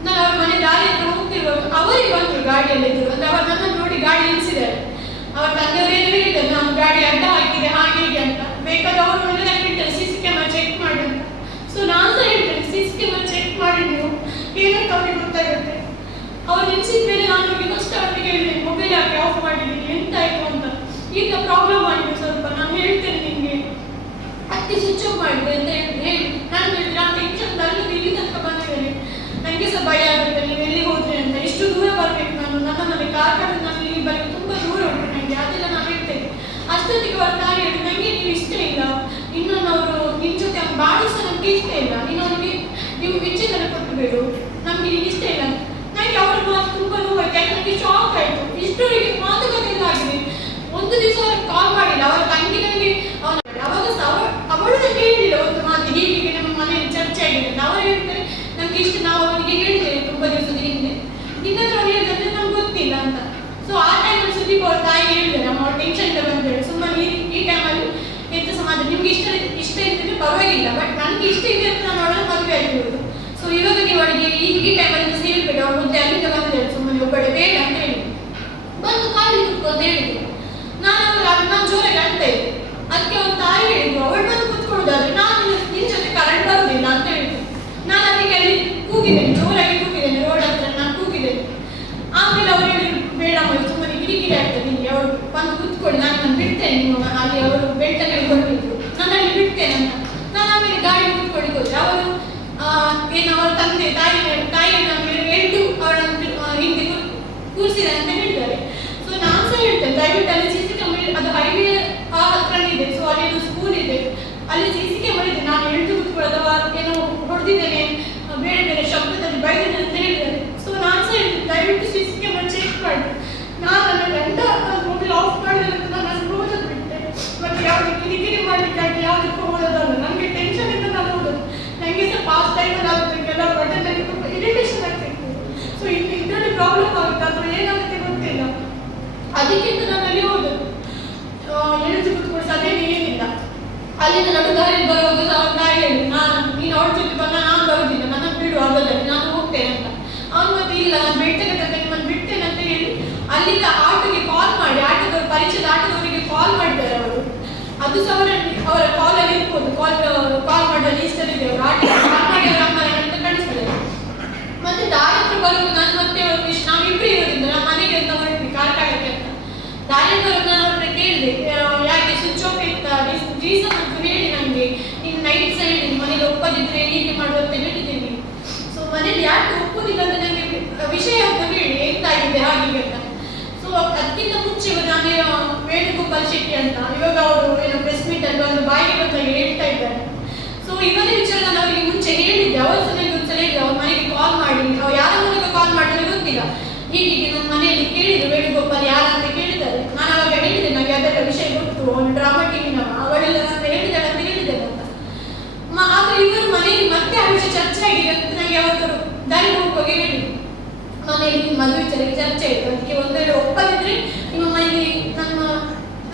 ನಾನು ಅವ್ರ ಮನೆ ದಾರಿ ಹತ್ರ ಹೋಗ್ತಿರುವಾಗ ಅವರಿಗೆ ಬಂದರು, ಗಾಡಿಯಲ್ಲಿದ್ದರು. ಅಂದರೆ ಅವರು ನನ್ನನ್ನು ನೋಡಿ ಗಾಡಿ ನಿಲ್ಲಿಸಿದ್ದಾರೆ. ಅವ್ರ ತಂದೆಯವರೇನು ಹೇಳಿದ್ದಾರೆ, ನಾನು ಗಾಡಿ ಅಡ್ಡ ಹಾಕಿದೆ ಹಾಗೆ ಹೀಗೆ ಅಂತ. ಬೇಕಾದ್ರೆ ಅವರು ಮನೆಯಲ್ಲಿ ಹೇಳ್ತಾರೆ CC ಕ್ಯಾಮರಾ ಚೆಕ್ ಮಾಡಿ ಅಂತ. ಸೊ ನಾನು ಸಹ ಹೇಳ್ತೇನೆ CC ಕ್ಯಾಮರಾ ಚೆಕ್ ಮಾಡಿ ನೀವು ಏನಂತ ಅವ್ರಿಗೆ ಗೊತ್ತಾಗುತ್ತೆ. ಅವ್ರು ನಿಲ್ಸಿದ ಮೇಲೆ ನಾನು ಅವ್ರಿಗೆ ಫಸ್ಟ್ ಅವ್ರಿಗೆ ಹೇಳಿದೆ, ಮೊಬೈಲ್ ಯಾಕೆ ಆಫ್ ಮಾಡಿದ್ದೀನಿ, ಎಂತಾಯಿತು ಅಂತ. ಈಗ ಪ್ರಾಬ್ಲಮ್ ಆಗಿದೆ ಸ್ವಲ್ಪ, ನಾನು ಹೇಳ್ತೇನೆ ನಿಮಗೆ, ಅತ್ತೆ ಸ್ವಿಚ್ ಆಫ್ ಮಾಡಿದೆ ಅಂತ ಹೇಳಿ ನಾನು ಹೇಳಿದ್ರೆ ನಾನು ಟೆನ್ಷನ್ ತರಲು ಇಲ್ಲಿ ತನಕ ಬಂದಿದ್ದೇನೆ, ನನಗೆ ಸಹ ಭಯ ಆಗುತ್ತೆ ನೀವು ಎಲ್ಲಿ ಹೋದ್ರೆ ಅಂತ. ಇಷ್ಟು ದೂರ ಬರಬೇಕು ನಾನು, ನನ್ನ ಮನೆ ಕಾರ್ಕಳದಲ್ಲಿ ಇಲ್ಲಿ ಬರಬೇಕು ತುಂಬ ದೂರ ಉಂಟು ನನಗೆ, ಅದೆಲ್ಲ ನಾನು ಹೇಳ್ತೇನೆ. ಅಷ್ಟೊತ್ತಿಗೆ ಅವ್ರ ತಾಯಿ ಹೇಳಿ, ನನಗೆ ನೀವು ಇಷ್ಟ ಇಲ್ಲ, ಇನ್ನೊಂದು ಅವರು ನಿಮ್ಮ ಜೊತೆ ಬಾಡಿ ಸಹ ನಮಗೆ ಇಷ್ಟ ಇಲ್ಲ, ನೀನು ಅವನಿಗೆ ನೀವು ವಿಚ್ಛೇದನ ಕೊಟ್ಟಬೇಡು, ನಮಗೆ ನಿಮಗೆ ಇಷ್ಟ ಇಲ್ಲ. ನನಗೆ ಅವ್ರ ಮಾತು ತುಂಬ ನೋವಾಯ್ತು, ಯಾಕೆ ನನಗೆ ಶಾಕ್ ಆಯಿತು. ಇಷ್ಟೊರಿಗೆ ಮಾತುಕತೆ ಇಲ್ಲ, ಬಟ್ ನನಗೆ ಇಷ್ಟ ಇದೆ ಅಂತ ನಾನು ಅವಳನ್ನ ಮದುವೆ ಆಗಿರೋದು. ಸೊ ಇವಾಗ ನೀವು ಅವಳಿಗೆ ಈ ಟೈಮಲ್ಲಿ ಸೇರ್ಬೇಡಿ, ಅವಳು ಮುಂದೆ ಅಲ್ಲಿಂದ ಬಂದಿದ್ದಾಳೆ ಸುಮ್ಮನೆ ಒಬ್ಬಳೆ ಬೇಡ ಅಂತ ಹೇಳಿ ಬಂದು ಕಾಲಿ ಕುತ್ಕೊ ಅಂತ ಹೇಳಿದ್ರು. ನಾನು ಜೋರಾಗಿ ಅಳ್ತಾ ಇದ್ದೆ. ಅದಕ್ಕೆ ಅವ್ರ ತಾಯಿ ಹೇಳಿದ್ರು ಅವಳು ಬಂದು ಕುತ್ಕೊಳ್ಳೋದಾದ್ರೆ ನಾನು ನಿನ್ನ ಜೊತೆ ಕರೆಂಟ್ ಬರೋದಿಲ್ಲ ಅಂತ ಹೇಳಿದ್ರು. ನಾನು ಅದಕ್ಕೆ ಅಲ್ಲಿ ಕೂಗಿದ್ದೇನೆ, ಜೋರಾಗಿ ಕೂಗಿದ್ದೇನೆ, ರೋಡ್ ಹತ್ರ ನಾನು ಕೂಗಿದ್ದೇನೆ. ಆಮೇಲೆ ಅವ್ರು ಹೇಳಿದ್ರು ಬೇಡಮ್ಮ ಸುಮ್ಮನೆ ಕಿರಿಕಿರಿ ಆಗ್ತದೆ ನಿಮಗೆ, ಅವಳು ಬಂದು ಕೂತ್ಕೊಳ್ಳಿ, ನಾನು ಬಿಡ್ತೇನೆ ನಿಮ್ಮ ಅಲ್ಲಿ ಅವರು ಬೆಳ್ತಕ್ಕೆ ಹೊರಟಿದ್ರು, ನಾನು ಅಲ್ಲಿ ಬಿಡ್ತೇನೆ ಅಂತ. ನಾನು ಆಮೇಲೆ ಗಾಡಿ ಕೂತ್ಕೊಳ್ಳಿ ಹೋದ್ರೆ ಅವರು ಏನು ಅವರ ತಂದೆ ತಾಯಿ ನಮಗೆ ಎದ್ದು ಅವಳನ್ನು ಹಿಂದೆ ಕೂರಿಸಿದೆ ಅಂತ ಹೇಳಿದ್ದಾರೆ. ಸೊ ನಾನು ಸಹ ಹೇಳ್ತೇನೆ ದಯವಿಟ್ಟು ಅಲ್ಲಿ ಸಿ ಸಿ ಕ್ಯಾಮರಾ, ಅದು ಹೈವೇ ಆ ಹತ್ರನೇ ಇದೆ, ಸೊ ಅಲ್ಲಿ ಒಂದು ಸ್ಕೂಲ್ ಇದೆ, ಅಲ್ಲಿ ಸಿ ಸಿ ಕ್ಯಾಮರಾ ಇದೆ, ನಾನು ಎಳ್ದು ಕೂತ್ಕೊಳ್ಳೋದು ಏನೋ ಹೊಡೆದಿದ್ದೇನೆ ಬೇರೆ ಬೇರೆ ಶಬ್ದದಲ್ಲಿ ಬೈದಿದ್ದೇನೆ ಅಂತ ಹೇಳಿದ್ದಾರೆ. ಸೊ ನಾನು ಸಹ ಹೇಳ್ತೇನೆ ದಯವಿಟ್ಟು ಸಿ ಸಿ ಕ್ಯಾಮರಾ ಚೆಕ್ ಮಾಡಿ. ನಾನು ನನ್ನ ಗಂಡ ಮೊಬೈಲ್ ಆಫ್ ಮಾಡಿದ್ರೆ ನಾನು ಅಷ್ಟು ಓದೋದು ಬಿಟ್ಟೆ, ಮತ್ತೆ ಯಾವುದೇ ಕಿರಿಕಿರಿ ಮಾಡಲಿಕ್ಕಾಗಿ ಯಾವುದಕ್ಕೂ ಓದೋದಲ್ಲ, ನನಗೆ ಟೆನ್ಷನ್ ಇಂದ ನಾನು ಓದೋದು. ನನಗೆ ಸಹ ಪಾಸ್ ಟೈಮಲ್ಲಿ ಆಗುತ್ತೆ ಕೆಲವು ಬಟನ್ನಲ್ಲಿ ತುಂಬ ಇರಿಟೇಷನ್ ಆಗ್ತಿತ್ತು. ಸೊ ಇದರಲ್ಲಿ ಪ್ರಾಬ್ಲಮ್ ಆಗುತ್ತೆ ಅಥವಾ ಏನಾಗುತ್ತೆ ಗೊತ್ತಿಲ್ಲ, ಅದಕ್ಕಿಂತ ನಾನು ಅಲ್ಲಿ ಹೋದದ್ದು ಎಳೆದು ಕೂತ್ಕೊಂಡು ಅದೇನು ಏನಿಲ್ಲ. ಅಲ್ಲಿಂದ ನಡು ದಾರಿಯಲ್ಲಿ ಬರುವಾಗ ಅವ್ರ ತಾಯಿ ಹೇಳಿ ನೀನು ಅವ್ರ ಜೊತೆ ಬಂದ ನಾನು ಬರೋದಿಲ್ಲ, ನನ್ನ ಬಿಡು ಆಗೋದಲ್ಲಿ ನಾನು ಹೋಗ್ತೇನೆ ಅಂತ. ಅವ್ನು ಮತ್ತೆ ಇಲ್ಲ ನಾನು ಬಿಡ್ತೇನೆ ನಿಮ್ಮನ್ನು ಬಿಡ್ತೇನೆ ಅಂತ ಹೇಳಿ ಅಲ್ಲಿಂದ ಆಟೋಗೆ ಕಾಲ್ ಮಾಡಿ, ಆಟೋದವ್ರು ಪರಿಚಯದ ಆಟೋದವರಿಗೆ ಕಾಲ್ ಮಾಡಿದ್ದಾರೆ ಅವರು. ಅದು ಸಹ ಅವರ ಕಾಲಲ್ಲಿ ಇರ್ಬೋದು, ಕಾಲ್ ಮಾಡೋ ಲೀಸ್ಟಲ್ಲಿ ಇದೆ ಅವರು ಆಟೋ ಕಾಲ್ ಮಾಡಿ ಅವರ ಅಮ್ಮನ ಅಂತ ಕಳಿಸ್ತಾರೆ. ಮತ್ತೆ ದಾರಿ ಹತ್ರ ಬರುವಾಗ ನಾನು ಮತ್ತೆ ನಾವಿಬ್ಬರು ಇರೋದ್ರಿಂದ ನಮ್ಮ ಮನೆಗೆ ಅಂತ ಹೊರಟ್ವಿ ಕಾರ್ ಕಾಯಕ್ಕೆ ಅಂತ. ದಾರಿ ಬರೋದು ನಾನು ಅವ್ರನ್ನ ಕೇಳಿದೆ ಯಾಕೆ ಸ್ವಿಚ್ ಆಫ್ ಇತ್ತ ರೀಸನ್ ಅಂತ ಹೇಳಿ ನನಗೆ, ನೀನು ನೈಟ್ ಸಹ ಹೇಳಿ ಮನೇಲಿ ಒಪ್ಪದಿದ್ರೆ ಹೀಗೆ ಮಾಡುವ ಅಂತ ಹೇಳಿದ್ದೀನಿ. ಸೊ ಮನೇಲಿ ಯಾಕೆ ಒಪ್ಪೋದಿಲ್ಲ ಅಂತ ನನಗೆ ವಿಷಯ ಅಂತ ಹೇಳಿ ಎಂತಾಗಿದೆ ಹಾಗೆ ಅಂತ. ಸೊ ಅದಕ್ಕಿಂತ ಮುಂಚೆ ನಾನು ವೇಣುಗೋಪಾಲ್ ಶೆಟ್ಟಿ ಅಂತ ಇವಾಗ ಅವರು ಏನೋ ಪ್ರೆಸ್ ಮೀಟ್ ಅಲ್ಲಿ ಒಂದು ಬಾಯಿಗೆ ಬಂದಾಗ ಹೇಳ್ತಾ ಇದ್ದಾರೆ. ಸೊ ಇವನೇ ವಿಚಾರ ನಾನು ಅವರಿಗೆ ಮುಂಚೆ ಹೇಳಿದ್ದೆ, ಅವರು ಸಹ ನನಗೆ ಒಂದ್ಸಲ ಹೇಳಿದ್ದೆ ಅವ್ರ ಮನೆಗೆ ಕಾಲ್ ಮಾಡಿ, ಅವ್ರು ಯಾರ ಮೂಲಕ ಕಾಲ್ ಮಾಡಿದ್ರೆ ಗೊತ್ತಿಲ್ಲ, ಹೀಗೆ ನನ್ನ ಮನೆಯಲ್ಲಿ ಕೇಳಿದ್ರು ವೇಣುಗೋಪಾಲ್ ಯಾರಂತ ಕೇಳಿದ್ದಾರೆ. ನಾನು ಅವಾಗ ಹೇಳಿದ್ದೆ ನನಗೆ ಅದೆಲ್ಲ ವಿಷಯ ಗೊತ್ತು, ಅವನು ಡ್ರಾಮಾ ಟಿವಿನವ, ಅವಳೆಲ್ಲ ನನ್ನ ಹೇಳಿದ್ದಾಳೆ ಅಂತ ಹೇಳಿದ್ದೇನೆ ಅಂತ. ಆದ್ರೆ ಇವರು ಮನೆಯಲ್ಲಿ ಮತ್ತೆ ಆ ವಿಷಯ ಚರ್ಚೆ ಆಗಿದೆ ಅಂತ ನನಗೆ ಅವತ್ತು ದಾರಿ ಹೋಗುವಾಗ ಹೇಳಿದ್ರು, ಮನೆಯಲ್ಲಿ ಮದುವೆ ವಿಚಾರಕ್ಕೆ ಚರ್ಚೆ ಆಯಿತು, ಅದಕ್ಕೆ ಒಂದೆರಡು ಒಪ್ಪದಿದ್ರೆ ನಿಮ್ಮ ಮನೆಯಲ್ಲಿ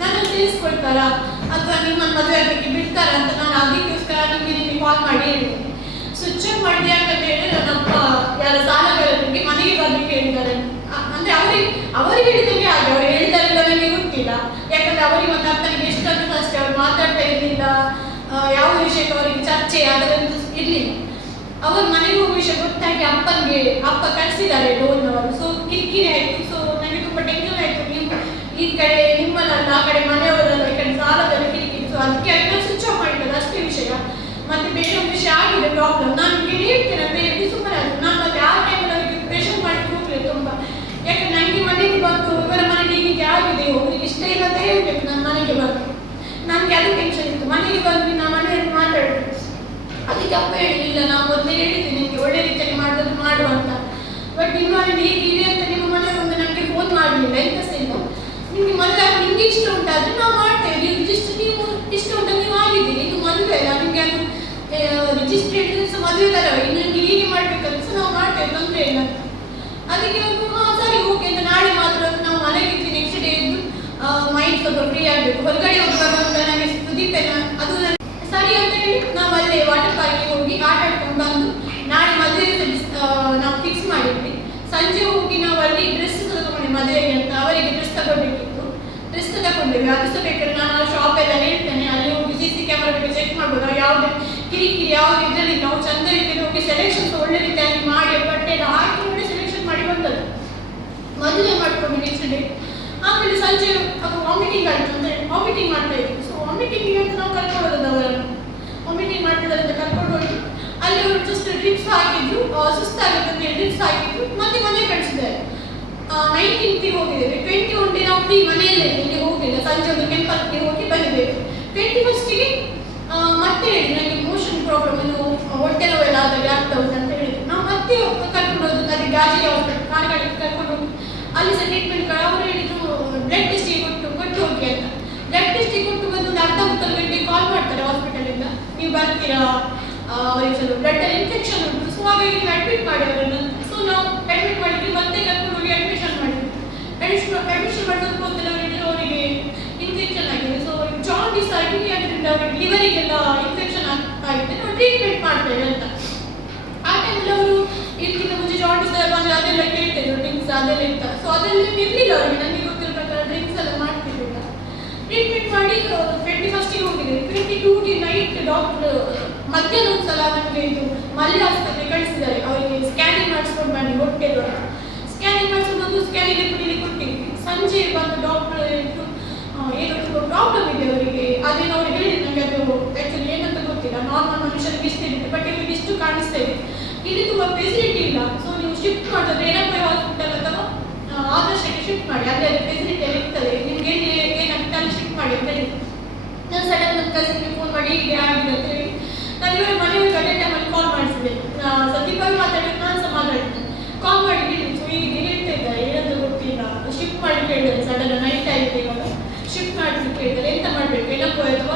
ನನ್ನ ತಿಳಿಸ್ಕೊಳ್ತಾರಾ ಅಥವಾ ನಿಮ್ಮನ್ನು ಮದುವೆ ಆಗಲಿಕ್ಕೆ ಬಿಡ್ತಾರ ಅಂತ ನಾನು ಅದಕ್ಕೋಸ್ಕರ ನಿಮಗೆ ಕಾಲ್ ಮಾಡಿ ಹೇಳಿದ್ದೇನೆ. ಸ್ವಿಚ್ ಆಫ್ ಮಾಡಿದೆ ಯಾಕಂತ ಹೇಳಿದ್ರೆ ನನ್ನಪ್ಪ ಯಾರ ಸಾಲಗಾರರಿಗೆ ಮನೆಗೆ ಬರ್ಲಿಕ್ಕೆ ಹೇಳಿದ್ದಾರೆ. ಅಂದ್ರೆ ಅವರಿಗೆ ಹೇಳಿದಂಗೆ ಹಾಗೆ ಅವ್ರು ಹೇಳಿದ್ದಾರೆ ನನಗೆ ಗೊತ್ತಿಲ್ಲ, ಯಾಕಂದ್ರೆ ಅವರಿಗೆ ಮತ್ತೆ ಅಪ್ಪನಿಗೆ ಎಷ್ಟಂತ ಅಷ್ಟೇ ಅವ್ರು ಮಾತಾಡ್ತಾ ಇರಲಿಲ್ಲ, ಯಾವ ವಿಷಯಕ್ಕೆ ಅವರಿಗೆ ಚರ್ಚೆ ಅದರಂತೂ ಇರಲಿಲ್ಲ. ಅವರು ಮನೆಗೆ ಹೋಗುವ ವಿಷಯ ಗೊತ್ತಾಗಿ ಅಪ್ಪ ಕಳಿಸಿದ್ದಾರೆ ಲೋನ್ನವರು. ಸೊ ಕಿರಿಕಿರಿ ಆಯಿತು. ಸೊ ನನಗೆ ತುಂಬ ಟೆನ್ಷನ್ ಆಯಿತು, ನೀವು ಈ ಕಡೆ ನಿಮ್ಮನ್ನಲ್ಲ ಆ ಕಡೆ ಮನೆಯವರಲ್ಲ ಈ ಕಡೆ ಸಾಲದಲ್ಲಿ ಕಿರಿಕಿರಿ. ಸೊ ಅದಕ್ಕೆ ಅದನ್ನ ಸ್ವಿಚ್ ಆಫ್ ಮಾಡಿದ್ದಾರೆ ಅಷ್ಟೇ ವಿಷಯ. ಮತ್ತೆ ಬೇರೆ ಒಂದು ವಿಷಯ ಆಗಿದೆ ಪ್ರಾಬ್ಲಮ್, ನಾನು ನಿಮಗೆ ಹೇಳ್ತೇನೆ ಅಂತ ಹೇಳಿ ಸುಮ್ಮನೆ ಆಯಿತು. ನಾನು ಮತ್ತೆ ಆ ಟೈಮಲ್ಲಿ ಅವರಿಗೆ ಪ್ರೆಷರ್ ಮಾಡಿ ಹೋಗಲಿಲ್ಲ ತುಂಬ, ಯಾಕಂದ್ರೆ ನನಗೆ ಮನೆಗೆ ಬಂದು ಇವರ ಮನೆಗೆ ಹೀಗೆ ಆಗಿದೆ, ಒಬ್ಬರಿಗೆ ಇಷ್ಟ ಇಲ್ಲ ಅಂತ ಹೇಳ್ಬೇಕು. ನನ್ನ ಮನೆಗೆ ಬಂದು ನನಗೆ ಅದು ಟೆನ್ಷನ್ ಇತ್ತು, ಮನೆಗೆ ಬಂದು ನಾನು ಮನೆಯಲ್ಲಿ ಮಾತಾಡಿದೆ. ಅದಕ್ಕೆ ಅಪ್ಪ ಹೇಳಿಲ್ಲ, ನಾವು ಮೊದಲೇ ಹೇಳಿದ್ದೆ ನಿಮಗೆ ಒಳ್ಳೆ ರೀತಿಯಲ್ಲಿ ಮಾಡೋದು ಮಾಡುವ ಅಂತ, ಬಟ್ ನಿಮ್ಮ ಮನೇಲಿ ಹೀಗೆ ಇದೆ ಅಂತ ನಿಮ್ಮ ಮನೆಗೆ ಒಂದು ನನಗೆ ಫೋನ್ ಮಾಡಲಿಲ್ಲ, ಎಂತ ಸಹ ಇಲ್ಲ. ನಿಮಗೆ ಮದುವೆ ನಿಮಗೆ ಇಷ್ಟ ಉಂಟಾದ್ರೆ ನಾವು ಮಾಡ್ತೇವೆ, ನೀವು ಇಷ್ಟ ಉಂಟ ನೀವು ಆಗಿದ್ದೀರಿ, ಇದು ಮದುವೆ ಅಲ್ಲ, ನಿಮಗೆ ಅದು ರಿಜಿಸ್ಟ್ರಿ ಸಹ ಮದುವೆ ಥರವೇ, ಇನ್ನು ಹೀಗೆ ಮಾಡಬೇಕಂತ ಸಹ ನಾವು ಮಾಡ್ತೇವೆ, ತೊಂದರೆ ಇಲ್ಲ. ಅದಕ್ಕೆ ಸರಿ ಓಕೆ ಅಂತ ನಾಳೆ ಮಾತ್ರ ನಾವು ಮನೆಗಿದ್ವಿ. ನೆಕ್ಸ್ಟ್ ಡೇ ಇದ್ದು ಮೈಂಡ್ ಸ್ವಲ್ಪ ಫ್ರೀ ಆಗಬೇಕು, ಹೊರಗಡೆ ಹೋಗುವಾಗ ಅಂತ ನನಗೆ ಸುದೀಪ್ ಅದು ಸರಿ ಅಂತ ಹೇಳಿ ನಾವು ಅಲ್ಲೇ ವಾಟರ್ ಪಾರ್ಕಿಗೆ ಹೋಗಿ ಆಟ ಆಡ್ಕೊಂಡು ಬಂದು ನಾಳೆ ಮದುವೆ ನಾವು ಫಿಕ್ಸ್ ಮಾಡಿದ್ವಿ. ಸಂಜೆ ಹೋಗಿ ನಾವು ಅಲ್ಲಿ ಡ್ರೆಸ್ ತಗೊಂಡು ಮದುವೆಗೆ ಅಂತ ಅವರಿಗೆ ಡ್ರೆಸ್ ತಗೊಳ್ಬೇಕಿತ್ತು, ಡ್ರೆಸ್ ತಗೊಂಡಿದ್ವಿ. ಅದು ಸಹ ಬೇಕಾದ್ರೆ ನಾನು ಆ ಶಾಪ್ ಎಲ್ಲ ಹೇಳ್ತೇನೆ, ಅಲ್ಲಿ ಹೋಗಿ ಸಿ ಸಿ ಕ್ಯಾಮರಾ ಚೆಕ್ ಮಾಡ್ಬೋದು, ಯಾವುದೇ ಕಿರಿಕಿರಿ ಯಾವ್ದು ಇದರಲ್ಲಿ ನಾವು ಚಂದ ರೀತಿಯಲ್ಲಿ ಹೋಗಿ ಸೆಲೆಕ್ಷನ್ಸ್ ಒಳ್ಳೆ ರೀತಿಯಾಗಿ ಮಾಡಿ ಬಟ್ಟೆ ಎಲ್ಲ ಹಾಕಿ ಒಳ್ಳೆ ಸೆಲೆಕ್ಷನ್ ಮಾಡಿ ಬಂದದ್ದು. ಮದುವೆ ಮಾಡ್ಕೊಂಡು ನೆಕ್ಸ್ಟ್ ಡೇ ಆಮೇಲೆ ಸಂಜೆ ವಾಮಿಟಿಂಗ್ ಆಯಿತು ಅಂದರೆ ವಾಮಿಟಿಂಗ್ ಮಾಡ್ತಾ ಇದ್ವಿ. ಸೊ ವಾಮಿಟಿಂಗ್ ಅಂತ ನಾವು ಕರ್ಕೊಂಡು ಹೋಗೋದು, ಅವರನ್ನು ವಾಮಿಟಿಂಗ್ ಮಾಡ್ತಿದ್ದಾರೆ ಅಂತ ಕರ್ಕೊಂಡು ಹೋಗಿ ಅಲ್ಲಿ ಅವರು ಜಸ್ಟ್ ಡ್ರಿಪ್ಸ್ ಹಾಕಿದ್ರು, ಸುಸ್ತಾಗುತ್ತೆ ಅಂತ ಹೇಳಿ ಡ್ರಿಪ್ಸ್ ಹಾಕಿದ್ರು, ಮತ್ತೆ ಮನೆ ಕಳಿಸಿದ್ದಾರೆ. 19th ಹೋಗಿದ್ದೇವೆ, 21 ನಾವು ಫ್ರೀ ಮನೆಯಲ್ಲೇ ಇಲ್ಲಿ ಹೋಗಿಲ್ಲ, ಸಂಜೆ ಒಂದು ಟೆಂಪಲ್ಗೆ ಹೋಗಿ ಬಂದಿದ್ದೇವೆ. 21ಗೆ ಮತ್ತೆ ಹೇಳಿ ನನಗೆ ಮೋಷನ್ ಪ್ರಾಬ್ಲಮ್, ಇದು ಹೊಟ್ಟೆ ನೋವೆಲ್ಲ ಆದಾಗ ಆಗ್ತಾ ಉಂಟು ಅಂತ ಹೇಳಿದ್ರು. ನಾವು ಮತ್ತೆ ಕರ್ಕೊಂಡು ಹೋದ್ದು ಅಲ್ಲಿ ಗಾಜಿಗೆ ಹಾಸ್ಪಿಟಲ್ ಕಾರ್ಗಾಡಿಗೆ ಕರ್ಕೊಂಡು ಹೋಗಿ ಅಲ್ಲಿ ಸಹ ಟ್ರೀಟ್ಮೆಂಟ್ ಅವರು ಹೇಳಿದ್ರು ಬ್ಲಡ್ ಟೆಸ್ಟಿಗೆ ಕೊಟ್ಟು ಹೋಗಿ ಅಂತ. ಬ್ಲಡ್ ಟೆಸ್ಟಿಗೆ ಕೊಟ್ಟು ಬಂದು ಒಂದು ಅರ್ಧ ಮುಕ್ಕಾಲು ಗಂಟೆಗೆ ಕಾಲ್ ಮಾಡ್ತಾರೆ ಹಾಸ್ಪಿಟಲಿಂದ, ನೀವು ಬರ್ತೀರಾ ಅವರಿಗೆ ಸ್ವಲ್ಪ ಬ್ಲಡ್ಡಲ್ಲಿ ಇನ್ಫೆಕ್ಷನ್ ಉಂಟು, ಸೊ ಹಾಗಾಗಿ ನೀವು ಅಡ್ಮಿಟ್ ಮಾಡಿ ಅವರನ್ನು. ಸೊ ನಾವು ಅಡ್ಮಿಟ್ ಮಾಡಿದ್ವಿ, ಮತ್ತೆ ಕರ್ಕೊಂಡು ಹೋಗಿ ಅಡ್ಮಿಷನ್ ಮಾಡಿದ್ವಿ. ಅಡ್ಮಿಷನ್ ಮಾಡೋದಕ್ಕೆ ಹೋದಲ್ಲಿ ಅವರಿಗೆ ಇನ್ಫೆಕ್ಷನ್ ಆಗಿದೆ. ಸೊ ಜಾಂಡಿಸ್ ಆಗಿ ಅದರಿಂದ ಅವರಿಗೆ ಲಿವರಿಗೆಲ್ಲ ಇನ್ಫೆಕ್ಷನ್ ಆಗಿದೆ, ನಾವು ಟ್ರೀಟ್ಮೆಂಟ್ ಮಾಡ್ತೇವೆ ಅಂತ. ಆ ಟೈಮಲ್ಲಿ ಅವರು ಇದಕ್ಕಿಂತ ಮುಂಚೆ ಜಾಂಡಿಸ್ ಬಂದರೆ ಅದೆಲ್ಲ ಕೇಳ್ತಿದ್ರು, ಡ್ರಿಂಕ್ಸ್ ಅದೆಲ್ಲ ಇತ್ತ. ಸೊ ಅದೆಲ್ಲ ಇರಲಿಲ್ಲ ಅವರಿಗೆ, ನನಗೆ ಗೊತ್ತಿರೋ ಪ್ರಕಾರ ಡ್ರಿಂಕ್ಸ್ ಎಲ್ಲ ಮಾಡ್ತಿರ್ಲಿಲ್ಲ. ಟ್ರೀಟ್ಮೆಂಟ್ ಮಾಡಿ 21st ಹೋಗಿದ್ದೇವೆ. 22ಗೆ ನೈಟ್ ಡಾಕ್ಟರ್ ಮಧ್ಯಾಹ್ನ ಒಂದ್ಸಲ ನಮಗೆ ಇದು ಮಲ್ಯ ಆಸ್ಪತ್ರೆ ಕಳಿಸಿದ್ದಾರೆ, ಅವರಿಗೆ ಸ್ಕ್ಯಾನಿಂಗ್ ಮಾಡಿಸ್ಕೊಂಡು ಬನ್ನಿ ಹೊಟ್ಟೆ ದೊಡ್ಡ. ಸ್ಕ್ಯಾನಿಂಗ್ ಮಾಡಿಸ್ಕೊಂಡು ಸ್ಕ್ಯಾನಿಂಗ್ ರಿಪೋರ್ಟ್ ಕೊಟ್ಟಿದ್ವಿ. ಸಂಜೆ ಬಂದು ಡಾಕ್ಟರ್ ಏನೋ ತುಂಬ ಪ್ರಾಬ್ಲಮ್ ಇದೆ ಅವರಿಗೆ, ಅದೇನೋ ಅವ್ರಿಗೆ ಹೇಳಿದ್ರು. ನನಗೆ ಅದು ಆ್ಯಕ್ಚುಲಿ ಏನಂತ ಗೊತ್ತಿಲ್ಲ, ನಾರ್ಮಲ್ ಮನುಷ್ಯರಿಗೆ ಇಷ್ಟ ಇರುತ್ತೆ, ಬಟ್ ಇವ್ರಿಗೆ ಇಷ್ಟು ಕಾಣಿಸ್ತಾ ಇದೆ. ಇಲ್ಲಿ ತುಂಬ ಫೆಸಿಲಿಟಿ ಇಲ್ಲ, ಸೊ ನೀವು ಶಿಫ್ಟ್ ಮಾಡಿದ್ರೆ ಏನಪ್ಪ ಹಾಸ್ಪಿಟಲ್ ಅಥವಾ ಆದರ್ಶಕ್ಕೆ ಶಿಫ್ಟ್ ಮಾಡಿ, ಅಲ್ಲಿ ಫೆಸಿಲಿಟಿ ಎಲ್ಲ ಇರ್ತದೆ, ನಿಮ್ಗೆ ಏನಾಗುತ್ತೆ ಅಲ್ಲಿ ಶಿಫ್ಟ್ ಮಾಡಿ ಅಂತ ಹೇಳಿ. ನಾನು ಸಡನ್ ನನ್ನ ಕಸಿನ್ಗೆ ಫೋನ್ ಮಾಡಿ ಹೀಗೆ ಆಗಿದೆ ಅಂತ ಹೇಳಿ ನಾನು ಇವರ ಮನೆಯವ್ರಿಗೆ ಅದೇ ಟೈಮಲ್ಲಿ ಕಾಲ್ ಮಾಡಿಸಿದೆ. ಸದೀಪಾಗಿ ಮಾತಾಡಿದ್ರೆ ನಾನು ಸಹ ಮಾತಾಡಿದ್ದೆ. ಕಾಲ್ ಮಾಡಿ ಹೇಳಿ, ಸೊ ಹೀಗೆ ಹೇಳ್ತಾ ಇದ್ದಾರೆ, ಏನಂತ ಗೊತ್ತಿಲ್ಲ, ಶಿಫ್ಟ್ ಮಾಡಿ ಕೇಳಿದ್ದಾರೆ, ಸಡನ್ ನೈಟ್ ಆಗಿದೆ, ಇವಾಗ ಶಿಫ್ಟ್ ಮಾಡಿಸಿ ಕೇಳಿದ್ದಾರೆ, ಎಂತ ಮಾಡಬೇಕು, ಏನಕ್ಕೋ ಅಥವಾ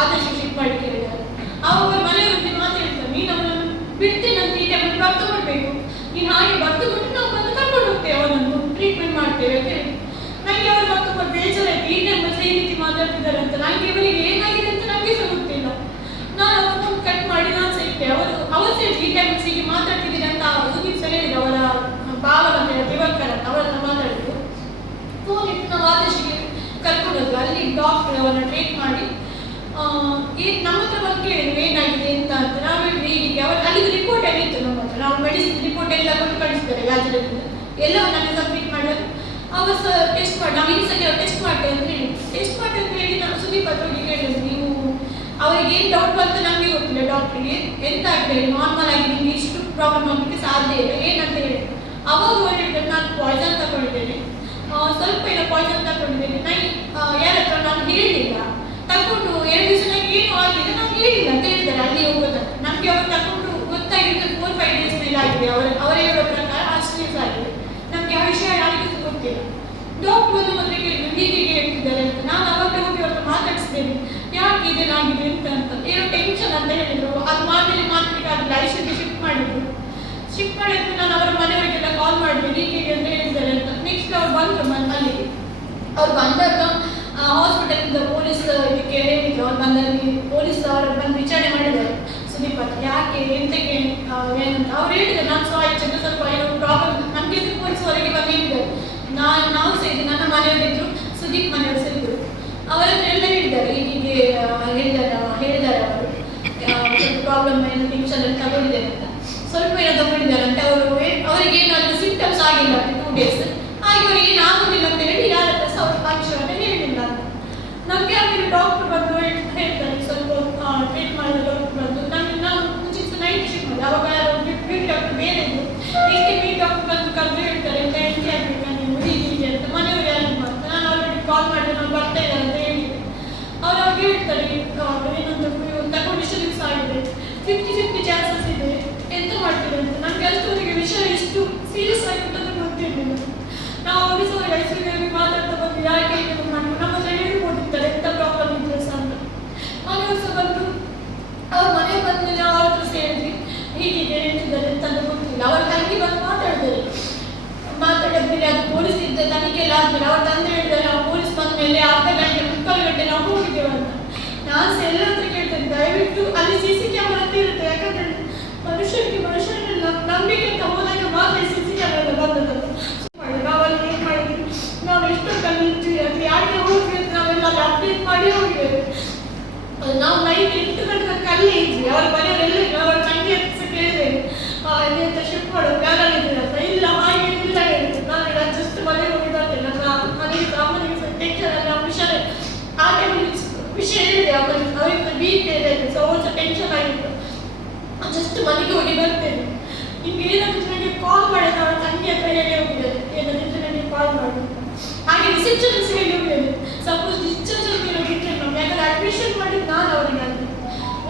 ಆದರ್ಶ ಶಿಫ್ಟ್ ಮಾಡಿ ಕೇಳಿದ್ದಾರೆ. ಅವಾಗ ಮನೆಯವ್ರಿಗೆ ಮಾತಾಡ್ತಾರೆ, ನೀನು ಅವನನ್ನು ಬಿಡ್ತೇನಂತ ಈ ಟೈಮಲ್ಲಿ ಬರ್ತು ಮಾಡಬೇಕು, ನೀನು ಹಾಗೆ ಬರ್ತು ಕೊಟ್ಟು ನಾವು ಬಂದು ಕರ್ಕೊಂಡು ಹೋಗ್ತೇವೆ, ಅವನನ್ನು ಟ್ರೀಟ್ಮೆಂಟ್ ಮಾಡ್ತೇವೆ ಅಂತ ಹೇಳಿ. ನನಗೆ ಅವರು ಬರ್ತು ಕೊಟ್ಟು ಬೇಜಾರಾಯ್ತು, ಈ ಟೈಮಲ್ಲಿ ಈ ರೀತಿ ಮಾತಾಡ್ತಿದ್ದಾರೆ ಅಂತ. ನನಗೆ ಇವರಿಗೆ ಏನಾಗಿದೆ ಅಂತ ನನಗೆ ಸಹ ಗೊತ್ತಿಲ್ಲ. ನಾನು ಅವ್ರ ಫೋನ್ ಕಟ್ ಮಾಡಿ ನಾನು ಸಿಗ್ತೆ. ಅವರು ಸಹ ಈ ಟೈಮಲ್ಲಿ ಹೀಗೆ ಮಾತಾಡ್ತಿದ್ದೀನಿ ಅಂತ ಸುದೀಪ್ ಸಹ ಹೇಳಿದ್ರು, ಅವರ ಭಾವನ ದಿವಾಕರ್ ಅಂತ ಅವರನ್ನ ಮಾತಾಡಿದ್ರು. ಫೋನ್ ಇಟ್ಟು ನಾವು ಆದರ್ಶಿಗೆ ಕರ್ಕೊಂಡೋದ್ವಿ. ಅಲ್ಲಿ ಡಾಕ್ಟರ್ ಅವರನ್ನ ಟ್ರೀಟ್ ಮಾಡಿ ನಮ್ಮ ಹತ್ರ ಬಂದು ಕೇಳಿದ್ರು ಏನಾಗಿದೆ ಅಂತ ಅಂತ. ನಾವು ಹೇಳಿದ್ವಿ ಹೀಗೆ. ಅವರು ಅಲ್ಲಿಗೆ ರಿಪೋರ್ಟ್ ಎಲ್ಲ ಇತ್ತು ನಮ್ಮ ಹತ್ರ, ನಾವು ಮೆಡಿಸಿನ್ ರಿಪೋರ್ಟ್ ಎಲ್ಲ ಕೊಟ್ಟು ಕಳಿಸ್ತಾರೆ ವ್ಯಾಜ್ಯದಿಂದ, ಎಲ್ಲವೂ ನನಗೆ ಸಬ್ಮಿಟ್ ಮಾಡಿದ್ರು. ಅವರು ಸಹ ಟೆಸ್ಟ್ ಮಾಡಿ, ನಾವು ಈ ಸಲ ಟೆಸ್ಟ್ ಮಾಡ್ತೇವೆ ಅಂತ ಹೇಳಿ ಟೆಸ್ಟ್ ಮಾಡ್ತೇವೆ ಅಂತ ಹೇಳಿ ನಾನು ಸುದೀಪ್ ಹತ್ರ ಹೋಗಿ ಕೇಳಿದ್ರು, ನೀವು ಅವರಿಗೆ ಏನು ಡೌಟ್ ಬಂತ ನಮಗೆ ಗೊತ್ತಿಲ್ಲ, ಡಾಕ್ಟ್ರಿಗೆ ಎಂತ ಆಗಿದೆ ಹೇಳಿ, ನಾರ್ಮಲ್ ಆಗಿ ನಿಮಗೆ ಇಷ್ಟು ಪ್ರಾಬ್ಲಮ್ ಆಗಲಿಕ್ಕೆ ಸಾಧ್ಯ ಇಲ್ಲ ಏನಂತ ಹೇಳಿ. ಅವಾಗ ಅವ್ರು ಹೇಳಿದ್ರು, ನಾನು ಪಾಯ್ಸನ್ ತಗೊಂಡಿದ್ದೇನೆ, ಸ್ವಲ್ಪ ಏನೋ ಪಾಯ್ಸನ್ ತಗೊಂಡಿದ್ದೇನೆ, ಯಾರ ಹತ್ರ ನಾನು ಹೇಳಿಲ್ಲ, ತಗೊಂಡು 2 ದಿವಸ ನನಗೆ ಏನು ಆಗಿದೆ ನಾನು ಹೇಳಿಲ್ಲ ಅಂತ ಹೇಳ್ತಾರೆ. ಅಲ್ಲಿ ಹೋಗೋದನ್ನ ನಮಗೆ ಅವ್ರು ತಗೊಂಡು ಗೊತ್ತಾಗಿದ್ದು 4-5 ಡೇಸ್ ಮೇಲೆ ಆಗಿದೆ, ಅವರೇ ಹೇಳೋ ಪ್ರಕಾರ ಅಷ್ಟು ದಿವಸ ಆಗಿದೆ. ನಮಗೆ ಆ ವಿಷಯ ಯಾರಿಗೂ ಗೊತ್ತಿಲ್ಲ. ಡಾಕ್ಟರ್ ಒಂದು ಮೊದಲೇ ಕೇಳಿದ್ರು ಹೀಗೆ ಹೇಳ್ತಿದ್ದಾರೆ ಅಂತ. ನಾನು ಅವಾಗ ಹೋಗಿ ಅವ್ರನ್ನ ಮಾತಾಡಿಸಿದ್ದೇನೆ, ಯಾಕೆ ಇದೇನಾಗಿದೆ ಅಂತ ಏನೋ ಟೆನ್ಷನ್ ಅಂತ ಹೇಳಿದ್ರು. ಅದು ಆಮೇಲೆ ಮಾತಾಡಲಿಕ್ಕೆ ಅದು ಐಸಿಯುಗೆ ಶಿಫ್ಟ್ ಮಾಡಿದ್ರು. ಶಿಫ್ಟ್ ಮಾಡಿದ್ರೆ ನಾನು ಅವರ ಮನೆಯವರಿಗೆಲ್ಲ ಕಾಲ್ ಮಾಡಿದೆ, ಹೀಗೆ ಅಂತ ಹೇಳಿದ್ದಾರೆ ಅಂತ. ನೆಕ್ಸ್ಟ್ ಅವ್ರು ಬಂದರು ಅಲ್ಲಿಗೆ. ಅವ್ರು ಬಂದಾಗ ಹಾಸ್ಪಿಟಲಿಂದ ಪೊಲೀಸ್ ಇದಕ್ಕೆ ಹೇಳಿದ್ರು. ಅವ್ರು ಬಂದಲ್ಲಿ ಪೊಲೀಸ್ ಅವರು ಬಂದು ವಿಚಾರಣೆ ಮಾಡಿದ್ದಾರೆ ಸುದೀಪ್ ಹತ್ರ, ಯಾಕೆ ಎಂತಕ್ಕೆ ಏನಂತ. ಅವ್ರು ಹೇಳಿದ್ರು, ನಾನು ಸಹ ಆಯ್ತು ಸ್ವಲ್ಪ ಏನೋ ಪ್ರಾಬ್ಲಮ್ ನಮಗೆ ಪೊಲೀಸ್ ಹೊರಗೆ ಬಂದು ಹೇಳಿದ್ದಾರೆ. ನಾವು ಸಹ ಇದ್ದು, ನನ್ನ ಮನೆಯವರಿದ್ರು, ಸುದೀಪ್ ಮನೆಯವರು ಸಹ ಇದ್ದರು. ಅವರನ್ನೆಲ್ಲ ಹೇಳಿದ್ದಾರೆ, ಹೀಗೆ ಹೇಳಿದ್ದಾರೆ ಅವರು ಪ್ರಾಬ್ಲಮ್ ಏನು ಟೆನ್ಷನ್ ಅಲ್ಲಿ ತಗೊಂಡಿದ್ದಾರೆ ಅಂತ, ಸ್ವಲ್ಪ ಏನೋ ತಗೊಂಡಿದ್ದಾರೆ ಅಂತ. ಅವರಿಗೆ ಏನಾದರೂ ಸಿಂಪ್ಟಮ್ಸ್ ಆಗಿಲ್ಲ 2 ಡೇಸ್, ಹಾಗೆ ಅವರಿಗೆ ಏನು ಆಗೋದಿಲ್ಲ ಅಂತ ಹೇಳಿ ಯಾರ ಹತ್ರ ಸಹ ಅವ್ರ ಪರೀಕ್ಷೆ ಹೇಳಿಲ್ಲ ಅಂತ. ನಮಗೆ ಆಮೇಲೆ ಡಾಕ್ಟರ್ ಬಂದು ಹೇಳ್ತಾರೆ, ಸ್ವಲ್ಪ ಟ್ರೀಟ್ ಮಾಡಿದ ಡಾಕ್ಟರ್ ಬಂದು ನಾವು ಮುಂಚೆ ನೈಟ್ ಶಿಫ್ಟ್ ಮಾಡಿ, ಅವಾಗ ಬೀಟ್ ಡಾಕ್ಟರ್ ಬೇರೆ ಇದ್ದು, ಇಷ್ಟೇ ಬೀಟ್ ಡಾಕ್ಟರ್ ಬಂದು ಕರೆದು ಹೇಳ್ತಾರೆ ಎಂತ ಆಗಬೇಕಾ ನೀವು ಹೀಗೆ ಅಂತ. ಮನೆಯವರು ಯಾರು ಮಾಡ್ತಾರೆ, ನಾನು ಆಲ್ರೆಡಿ ಕಾಲ್ ಮಾಡಿ ನಾವು ಬರ್ತಾ ಇದ್ದಾರೆ ಅಂತ ಹೇಳಿದೆ. ಅವ್ರು ಹೇಳ್ತಾರೆ, ಏನಂತ ತಗೊಂಡು ಇಷ್ಟು ದಿವಸ ಆಗಿದೆ, 50-50 ಚಾನ್ಸಸ್ ಇದೆ, ಎಂತ ಮಾಡ್ತೀವಿ ಅಂತ. ನಮಗೆ ಅಷ್ಟೊಂದಿಗೆ ವಿಷಯ ಎಷ್ಟು ಸೀರಿಯಸ್ ಆಗಿರ್ತದೆ ಗೊತ್ತಿರಲಿಲ್ಲ. ನಾವು ಅವ್ರಿಗೆ ಸಹ ಐಸಿಯುಗೆ ಮಾತಾಡ್ತಾ ಬಂದು ಯಾಕೆ ಇದು ಮಾಡಿ ನಮ್ಮ ಹತ್ರ ಹೇಳ್ಬೋದಿರ್ತಾರೆ ಎಂತ ಪ್ರಾಬ್ಲಮ್ ಇದ್ರೆ ಸಹ ಅಂತ. ಮನೆಯವರು ಸಹ ಬಂದು ಅವ್ರ ಮನೆಗೆ ಬಂದಮೇಲೆ ಅವ್ರ ಹತ್ರ ಸೇರಿದ್ವಿ, ಹೀಗೆ ಹೇಳ್ತಿದ್ದಾರೆ ಅಂತ ಗೊತ್ತಿಲ್ಲ. ಅವ್ರ ತಂಗಿ ಬಂದು ಮಾತಾಡಿದ್ಮೇಲೆ ಅದು ಪೊಲೀಸ್ ಇದ್ದ ತನಿಖೆ ಎಲ್ಲ ಆದ್ಮೇಲೆ ಅವ್ರ ತಂದೆ ಹೇಳಿದ್ದಾರೆ, ನಾವು ಪೊಲೀಸ್ ಬಂದ ಮೇಲೆ ಅರ್ಧ ಗಂಟೆ 3/4 ಗಂಟೆ ನಾವು ಹೋಗಿದ್ದೇವೆ ಅಂತ. ನಾನು ಸಹ ಎಲ್ಲ ಹತ್ರ ಕೇಳ್ತೇನೆ, ದಯವಿಟ್ಟು ಅಲ್ಲಿ CC ಕ್ಯಾಮರಾ ಅಂತ ಇರುತ್ತೆ, ಯಾಕಂದ್ರೆ ಮನುಷ್ಯರನ್ನ ನಂಬಿಕೆ ಅಂತ ಹೋದಾಗ ಮಾತ್ರ CC ಕ್ಯಾಮರಾ ಎಲ್ಲ ಬಂದದ್ದು. ನಾವಲ್ಲಿ ಏನು ಮಾಡಿದ್ವಿ, ನಾವು ಎಷ್ಟು ಕಲಿತೀವಿ ಅದು ಯಾಕೆ ಹೋಗ್ವಿ ಅಂತ ನಾವೆಲ್ಲ ಅಪ್ಡೇಟ್ ಮಾಡಿ ಹೋಗಿದ್ದೇವೆ. ನಾವು ನೈಟ್ 8 ಗಂಟೆ ಕಲ್ಲೇ ಇದ್ವಿ. ಅವ್ರ ಮನೆಯವರೆಲ್ಲ ಅವರ ತಂಗಿ ಹತ್ರ ಕೇಳಿದ್ದೇವೆ, ಎಂತ ಶಿಫ್ಟ್ ಮಾಡೋ ಪ್ಲಾನ್ ಇದ್ದೀರ ಅಂತ. ಇಲ್ಲ ಹಾಗೆ ಇಲ್ಲ ಹೇಳಿದ್ರು. ನಾನು ಜಸ್ಟ್ ಮನೆಗೆ ಹೋಗಿದ್ದಾಗಿಲ್ಲ, ಮನೆಗೆ ಸಾಮಾನ್ಯ ಟೆನ್ಷನ್ ಅಲ್ಲಿ ಆ ವಿಷಯ ಹೇಳಿದೆ. ಅವರಿಂದ ಬೀಟ್ ಇದೆ, ಸೊ ಸ್ವಲ್ಪ ಟೆನ್ಷನ್ ಆಗಿತ್ತು. ಜಸ್ಟ್ ಮನೆಗೆ ಹೋಗಿ ಬರ್ತೇನೆ, ನಿಮ್ಗೆ ಏನಾದ್ರು ನನಗೆ ಕಾಲ್ ಮಾಡಿದ ಅವರ ತಂಗಿ ಹತ್ರ ಹೇಳಿ ಹೋಗಿದ್ದಾರೆ, ಏನಾದ್ರು ನನಗೆ ಕಾಲ್ ಮಾಡಿ. ಹಾಗೆ ರಿಸೆಪ್ಷನ್ಸ್ ಹೇಳಿ ಹೋಗಿದ್ದಾರೆ, ಸಪೋಸ್ ಡಿಸ್ಚಾರ್ಜ್ ಆಗಿರೋ ಬಿಟ್ಟರೆ ನಮ್ಗೆ, ಯಾಕಂದ್ರೆ ಅಡ್ಮಿಷನ್ ಮಾಡಿದ್ದು ನಾನು ಅವರಿಗೆ ಅಲ್ಲಿ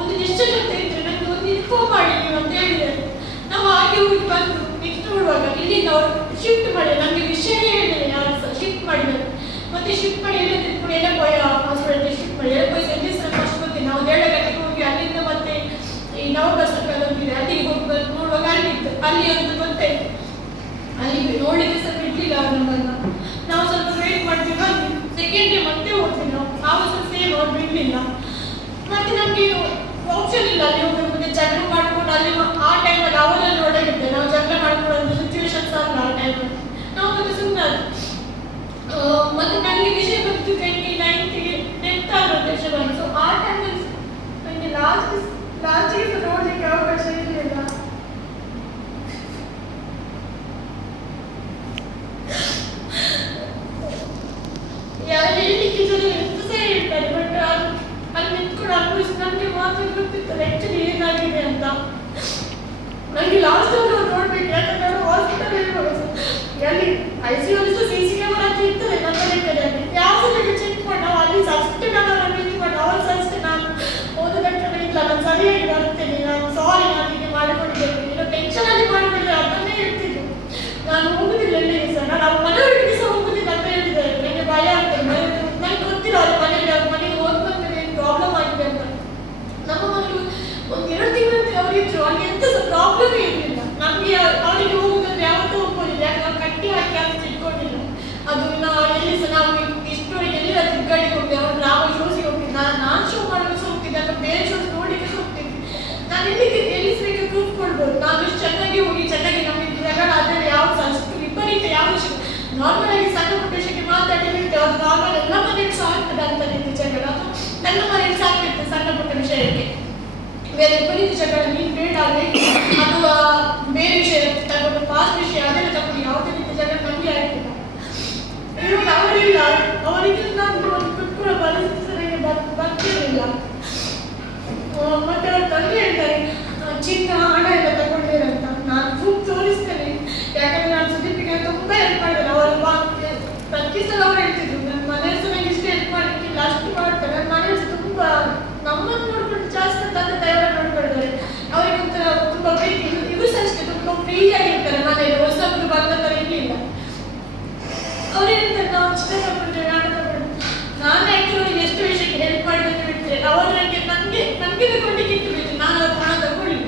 ಒಂದು ಡಿಸ್ಚಾರ್ಜ್ ಅಂತ ಇದ್ರೆ ನನಗೆ ಒಂದು ಇನ್ಫಾರ್ಮ್ ಮಾಡಿ ನೀವು ಅಂತ ಹೇಳಿದ್ದಾರೆ. ನಾವು ಹಾಗೆ ಹೋಗಿ ಬಂದು ನೆಕ್ಸ್ಟ್ ನೋಡುವಾಗ ಇಲ್ಲಿಂದ ಅವರು ಶಿಫ್ಟ್ ಮಾಡಿ ನಮಗೆ ವಿಷಯ ಹೇಳಿದ್ದಾರೆ, ಯಾರು ಸಹ ಶಿಫ್ಟ್ ಮಾಡಿದ್ದಾರೆ. ಮತ್ತೆ ಶಿಫ್ಟ್ ಮಾಡಿ ಎಲ್ಲದಿದ್ದು ಕೂಡ ಎಡಕೋಯ ಹಾಸ್ಪಿಟಲ್ಗೆ ಶಿಫ್ಟ್ ಮಾಡಿ, ಎಡಕೋಯ ಸೆಂಟೆನ್ಸ್ ಫಸ್ಟ್ ಗೊತ್ತಿಲ್ಲ. ನಾವು 2 ಗಂಟೆಗೆ ಹೋಗಿ ಅಲ್ಲಿಂದ ಮತ್ತೆ ಈ ನವಬಸ್ ಹೋಗಿದೆ, ಅಲ್ಲಿಗೆ ಹೋಗಿ ನೋಡುವಾಗ ಅಲ್ಲಿತ್ತು, ಅಲ್ಲಿ ಒಂದು ಗೊತ್ತಾಯ್ತು. ಅಲ್ಲಿ ನೋಡಲಿಕ್ಕೆ ಸಹ ಬಿಡ್ಲಿಲ್ಲ ಅವ್ರು ನಮ್ಮನ್ನು. ನಾವು ಸ್ವಲ್ಪ ವೇಟ್ ಮಾಡ್ತೀವಿ, ಬಂದು ಸೆಕೆಂಡ್ ಡೇ ಮತ್ತೆ ಹೋಗ್ತೀವಿ ನಾವು, ಆವಾಗ ಸಹ ಸೇಮ್ ಅವ್ರು ಬಿಡಲಿಲ್ಲ. ಮತ್ತೆ ನಮಗೆ ಆಪ್ಷನ್ ಇಲ್ಲ ಅಲ್ಲಿ ಕೂಡ ಅನುಭವಿಸಿ ನನಗೆ ಮಾತ್ರ ಗೊತ್ತಿರ್ತದೆ ಆ್ಯಕ್ಚುಲಿ ಏನಾಗಿದೆ ಅಂತ. ನನಗೆ ಲಾಸ್ಟ್ ಅವ್ರು ನೋಡ್ಬೇಕು, ಯಾಕಂದ್ರೆ ಅವರು ಹಾಸ್ಪಿಟಲ್ ಅಲ್ಲಿ ICU CC ಕ್ಯಾಮರಾ ಅಂತ ಇರ್ತದೆ ನನ್ನ ಲೆಕ್ಕದಲ್ಲಿ. ಯಾವ ಸಲಕ್ಕೆ ಚೆಕ್ ಮಾಡಿ ನಾವು ಅಲ್ಲಿ ಅಷ್ಟೇ ನಾನು ಇದು ಮಾಡಿ ಅವಳು ಅಷ್ಟೇ ನಾನು ಓದೋದಕ್ಕೆ ಇಲ್ಲ, ನಾನು ಸರಿಯಾಗಿ ಬರ್ತೇನೆ, ನಾನು ಸಾರಿ ನಾನು ಹೀಗೆ ಮಾಡಿಕೊಂಡಿದ್ದೇನೆ, ಇನ್ನು ಟೆನ್ಷನಲ್ಲಿ ಮಾಡಿಕೊಂಡ್ರೆ ಅದನ್ನೇ ಹೇಳ್ತಿದ್ದು. ನಾನು ಹೋಗುದಿಲ್ಲ ಎಲ್ಲಿಗೆ ಸಹ, ನಾನು ಅವ್ರ ಮನೆಯವರಿಗೆ ಸಹ ಹೋಗುದಿಲ್ಲ ಅಂತ ಹೇಳಿದ್ದಾರೆ. ನನಗೆ ಭಯ ಆಗ್ತದೆ, ನನಗೆ ಗೊತ್ತಿಲ್ಲ ಅವ್ರ ಮನೆಯಲ್ಲಿ ಅವ್ರ ಮನೆಗೆ ಹೋದ್ಮೇಲೆ ಏನು ಪ್ರಾಬ್ಲಮ್ ಆಗಿದೆ ಅಂತ. ನಮ್ಮ ಮನೆಗೆ ಒಂದು 2 ತಿಂಗಳಲ್ಲಿ ಅವರು ಇದ್ರು, ಅಲ್ಲಿ ಎಂತ ಸಹ ಪ್ರಾಬ್ಲಮೇ ಇರಲಿಲ್ಲ. ನಮಗೆ ಅವರಿಗೆ ಹೋಗುದಂದ್ರೆ ಯಾವತ್ತೂ ಹೋಗ್ಬೋದಿಲ್ಲ, ಯಾಕೆ ನಾವು ಕಟ್ಟಿ ಹಾಕಿ ಅಂತ ಇಟ್ಕೊಂಡಿಲ್ಲ. ಅದು ನಾವು ಎಲ್ಲಿ ಸಹ ನಾವು ಇಷ್ಟೊಳಗೆ ಎಲ್ಲಿಲ್ಲ ತಿರ್ಗಾಡಿಗೆ ಹೋಗ್ತೀವಿ, ಅವ್ರು ನಾವು ಶೋಸಿಗೆ ಹೋಗ್ತೀವಿ, ನಾನು ಶೋ ಮಾಡಲು ಸಹ ಹೋಗ್ತಿದ್ದೆ, ಅಥವಾ ಬೇರೆ ಶೋಸ್ ನೋಡಲಿಕ್ಕೆ ಸಹ ಹೋಗ್ತಿದ್ವಿ. ನಾನು ಎಲ್ಲಿ ಸರಿಗೆ ಪ್ರೂಫ್ ಕೊಡ್ಬೋದು, ನಾವು ಇಷ್ಟು ಚೆನ್ನಾಗಿ ಹೋಗಿ ಚೆನ್ನಾಗಿ ನಮಗೆ ಜಗಳ ಆದರೆ ಯಾವ ಅಷ್ಟು ವಿಪರೀತ ಯಾವ ವಿಷಯ ನಾರ್ಮಲ್ ಆಗಿ ಸಣ್ಣ ಪುಟ್ಟ ವಿಷಯಕ್ಕೆ ಮಾತಾಡಿರುತ್ತೆ, ಅದು ನಾರ್ಮಲ್ ಎಲ್ಲ ಮನೆಯಲ್ಲಿ ಸಹ ಆಗ್ತದೆ ಅಂತ ನಿಂತು ಜಗಳ, ನನ್ನ ಮನೆಯಲ್ಲಿ ಸಹ ಆಗ್ತಿರ್ತದೆ ಸಣ್ಣ ಪುಟ್ಟ ವಿಷಯಕ್ಕೆ. ಬೇರೆ ವಿಪರೀತ ಜಗಳ ನೀನು ಬೇಡ ಆಗಬೇಕು, ಅದು ಬೇರೆ ವಿಷಯ ತಗೊಂಡು ಪಾಸ್ ವಿಷಯ ಅದೆಲ್ಲ ತಗೊಂಡು ಯಾವುದೇ ರೀತಿ ಜಗಳ ನನಗೆ ಆಗ್ತಿಲ್ಲ. ಇವಾಗ ಅವರಿಲ್ಲ, ಅವರಿಗೆ ನಾನು ಒಂದು ಕುಟ್ಕುಳ ಪರಿಸ್ಥಿತಿ ನನಗೆ ಬರ್ತಿರಲಿಲ್ಲ. ಮತ್ತೆ ಅವ್ರ ತಂದೆ ಹೇಳ್ತಾರೆ ಚಿನ್ನ ಹಣ ಎಲ್ಲ ತಗೊಂಡಿರಂತ. ನಾನು ಪ್ರೂಫ್ ತೋರಿಸ್ತೇನೆ, ಯಾಕಂದ್ರೆ ನಾನು ಸುದೀಪಿಗೆ ತುಂಬ ಹೆಲ್ಪ್ ಮಾಡಿದ್ದೇನೆ. ಅವರು ಪ್ರತಿ ಸಲ ಅವ್ರು ಹೇಳ್ತಿದ್ರು ನನ್ನ ಮನೆಯವ್ರು ಸಹ ನನಗೆ ಇಷ್ಟು ಹೆಲ್ಪ್ ಮಾಡಲಿಕ್ಕಿಲ್ಲ, ಅಷ್ಟು ಮಾಡ್ತಾರೆ. ನನ್ನ ಮನೆಯವ್ರು ತುಂಬ ನಮ್ಮನ್ನು ನೋಡ್ಕೊಂಡು ಜಾಸ್ತಿ ತಂದೆ ತಾಯಿಯವ್ರನ್ನ ನೋಡ್ಕೊಳ್ತಾರೆ. ಅವರಿಗೆ ಒಂಥರ ತುಂಬ ಪ್ರೀತಿ, ಇವರು ಸಹ ಅಷ್ಟೇ ತುಂಬ ಫ್ರೀಯಾಗಿರ್ತಾರೆ ಮನೆಯಲ್ಲಿ, ಹೊಸಬ್ರು ಬಂದ ಥರ ಇರಲಿಲ್ಲ. ಅವ್ರು ಹೇಳ್ತಾರೆ ನಾವು ಚಿನ್ನ ತಗೊಂಡ್ರೆ ಹಣ ತಗೊಂಡು, ನಾನು ಆ್ಯಕ್ಚುಲಿ ಎಷ್ಟು ವಿಷಯಕ್ಕೆ ಹೆಲ್ಪ್ ಮಾಡಿದ್ರೆ ಬಿಡ್ತೇನೆ. ಅವರು ನನಗೆ ತಗೊಂಡಿಕ್ಕೆ ಇಟ್ಟು ಬಿಟ್ಟು ನಾನು ಅವ್ರ ಹಣ ತಗೊಳ್ಳಿ.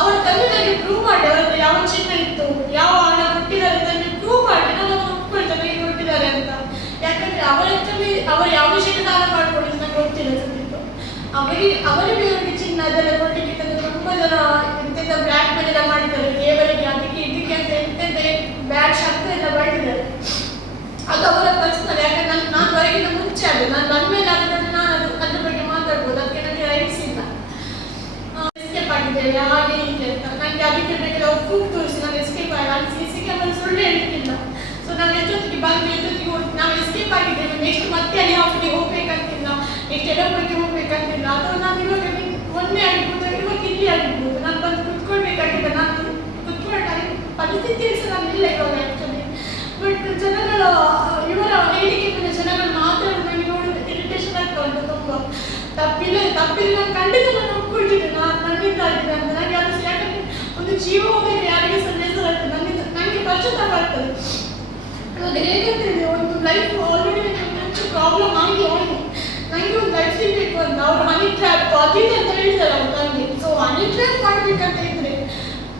ಅವರ ತಂದೆ ನನಗೆ ಪ್ರೂವ್ ಮಾಡಿ ಅವರದ್ದು ಯಾವ ಚಿನ್ನ ಇತ್ತು, ಯಾವ ಹಣ ಕೊಟ್ಟಿದ್ದಾರೆ ನನಗೆ ಪ್ರೂವ್ ಮಾಡಿ ನಾನು ಅದನ್ನು ಒಪ್ಕೊಳ್ತೇನೆ ನನಗೆ ಕೊಟ್ಟಿದ್ದಾರೆ ಅಂತ. ಯಾಕಂದ್ರೆ ಅವರು ಯಾವ ವಿಷಯಕ್ಕೆ ದಾನ ಮಾಡ್ಕೊಂಡಿದ್ದು ನಂಗೆ ಗೊತ್ತಿಲ್ಲ ಸದ್ಯಕ್ಕೆ. ಅವರಿಗೆ ಚಿನ್ನ ಅದೆಲ್ಲ ಕೊಡ್ಲಿಕ್ಕೆ ತುಂಬ ಜನ ಎಂತೆಂಥ ಬ್ಲ್ಯಾಕ್ ಮೇಲ್ ಎಲ್ಲ ಮಾಡಿದ್ದಾರೆ, ದೇವರಿಗೆ ಅದಕ್ಕೆ ಇದಕ್ಕೆ ಅಂತ ಎಂತೆಂಥ ಬ್ಯಾಡ್ ಶಬ್ದ ಎಲ್ಲ ಬೈದಿದ್ದಾರೆ. ಅದು ಅವರ ಪರ್ಸನಲ್, ಯಾಕಂದ್ರೆ ನಾನು ಹೊರಗಿನ ಮುಂಚೆ ಅದು ನಾನು ಬಂದ್ಮೇಲೆ ಆಗಿದ್ರೆ ನಾನು ಅದ್ರ ಬಗ್ಗೆ ಮಾತಾಡ್ಬೋದು, ಅದಕ್ಕೆ ನನಗೆ ರೈಟ್ಸ್ ಇಲ್ಲ. ಎಸ್ಕೇಪ್ ಆಗಿದ್ದೇವೆ ಹಾಗೆ ಹೀಗೆ ಅಂತ ನನಗೆ ಅದಕ್ಕೆ ಬೇಕಾದ್ರೆ ಅವ್ರು ಪ್ರೂಫ್ ತೋರಿಸಿ ನಾನು ಎಸ್ಕೇಪ್ ಆಗಿ ನಾನು CC ಕ್ಯಾಮರಾ ಸುಳ್ಳು ಹೇಳಲಿಕ್ಕಿಲ್ಲ. ಸೊ ನಾವು ಎಷ್ಟೊತ್ತಿಗೆ ಬಂದು ಎಷ್ಟೊತ್ತಿಗೆ ನಾವು ಎಸ್ಕೇಪ್ ಆಗಿದ್ದೇವೆ, ನೆಕ್ಸ್ಟ್ ಮತ್ತೆ ಅಲ್ಲಿ ಹಾಸ್ಪಿಟಲ್ಗೆ ಹೋಗ್ಬೇಕಂತಿಲ್ಲ, ನೆಕ್ಸ್ಟ್ ಎಡಪುರಕ್ಕೆ ಹೋಗ್ಬೇಕಂತಿಲ್ಲ. ಅಥವಾ ನಾನು ಇವಾಗ ಮೊನ್ನೆ ಆಗಿರ್ಬೋದು, ಇವಾಗ ಇಲ್ಲಿ ಆಗಿರ್ಬೋದು, ನಾನು ಬಂದು ಕುತ್ಕೊಳ್ಬೇಕಾಗಿಲ್ಲ. ನಾನು ಕುತ್ಕೊಳ್ಳೋ ಪರಿಸ್ಥಿತಿಯಲ್ಲಿ ಸಹ ನಾನು ಇಲ್ಲ ಇವಾಗ ಆ್ಯಕ್ಚುಲಿ. ಬಟ್ ಜನಗಳ ಇವರ ಹೇಳಿಕೆ ಮೇಲೆ ಜನಗಳು ಮಾತಾಡೋದು ನನಗೆ ನೋಡಿದ್ರೆ ಇರಿಟೇಷನ್ ಆಗ್ತಾ ಉಂಟು ತುಂಬ. ತಪ್ಪಿಲ್ಲ ನಾನು ಖಂಡಿತ ನಾನು ಒಪ್ಕೊಳ್ತಿದ್ದೆ, ನಾನು ನನ್ನಿಂದ ಆಗಿದೆ ಅಂತ. ನನಗೆ ಅದು ಯಾಕಂದರೆ ಒಂದು ಜೀವ ಹೋದರೆ ಯಾರಿಗೆ ಸಹ ಬೇಸರಾಗ್ತದೆ, ನನಗೆ ಪಶ್ಚಾತ್ತಾಪ ಆಗ್ತದೆ. ಇವಾಗ ಹೇಗಂತಿದೆ, ಒಂದು ಲೈಫ್ ಆಲ್ರೆಡಿ ನನಗೆ ಮುಂಚೆ ಪ್ರಾಬ್ಲಮ್ ಆಗಿ ನನಗೆ ಒಂದು ಲೈಫ್ ಸಿಗಬೇಕು ಅಂತ ಅವ್ರು ಹನಿ ಟ್ರ್ಯಾಪ್ ಅದಿದೆ ಅಂತ ಹೇಳಿದ್ದಾರೆ ಅವ್ರು ನನಗೆ. ಸೊ ಹನಿ ಟ್ರ್ಯಾಪ್ ಮಾಡಬೇಕಂತ ಇದ್ರೆ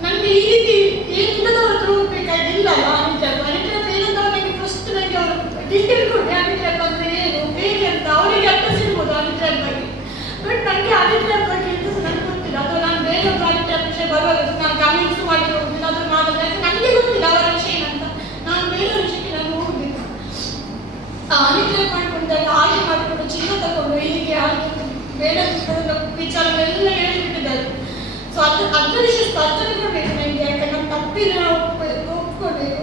ನನಗೆ ಈ ರೀತಿ ಏನಿಲ್ಲದವ್ರ ಹತ್ರ ಹೋಗ್ಬೇಕಾಗಿಲ್ಲ ಅಲ್ಲ. ಹನಿ ಟ್ರ್ಯಾಪ್ ಏನಂತ ನನಗೆ ಫಸ್ಟ್ ನನಗೆ ಅವರು ಡೀಟೇಲ್ ಕೊಡಿ, ಹನಿ ಟ್ರ್ಯಾಪ್ ಅಂದರೆ ಏನು ಹೇಗೆ ಅಂತ ಅವರಿಗೆ ಅರ್ಥ ಸಿಗ್ಬೋದು ಹನಿ ಟ್ರ್ಯಾಪ್ ಬಗ್ಗೆ. ಬಟ್ ನನಗೆ ಹನಿ ಟ್ರ್ಯಾಪ್ ಬಗ್ಗೆ ಎಂತ ಸಹ ನನಗೆ ಗೊತ್ತಿಲ್ಲ. ಅಥವಾ ನಾನು ಬೇರೆ ಒಂದು ಹನಿ ಟ್ರ್ಯಾಪ್ ವಿಷಯ ಬರುವಾಗ ನಾನು ಕಮೆಂಟ್ಸ್ ಮಾಡಿ ಹೋಗುದಿಲ್ಲ, ಅದು ಮಾಡಿದ್ರೆ ನನಗೆ ಗೊತ್ತಿಲ್ಲ ಅವರ ವಿಷಯ ಏನಂತ. ನಾನು ಬೇರೆ ವಿಷಯಕ್ಕೆ ನಾನು ಹೋಗುದಿಲ್ಲ. ಹನಿ ಟ್ರ್ಯಾಪ್ ಮಾಡಿಕೊಂಡಾಗ ಹಾಗೆ ಮಾಡಿಕೊಂಡು ಚಿನ್ನ ತಗೊಂಡು ಹೀಗೆ ಹಾಗೆ ಬೇರೆ ವಿಚಾರಗಳೆಲ್ಲ ಹೇಳಿಬಿಟ್ಟಿದ್ದಾರೆ. ಸೊ ಅದ್ರ ವಿಷಯ ಸ್ಪಷ್ಟನೆ ಕೊಡಬೇಕು ನನಗೆ, ಯಾಕಂದ್ರೆ ನಾನು ತಪ್ಪಿಲ್ಲ ಒಪ್ಕೊಳ್ಬೇಕು.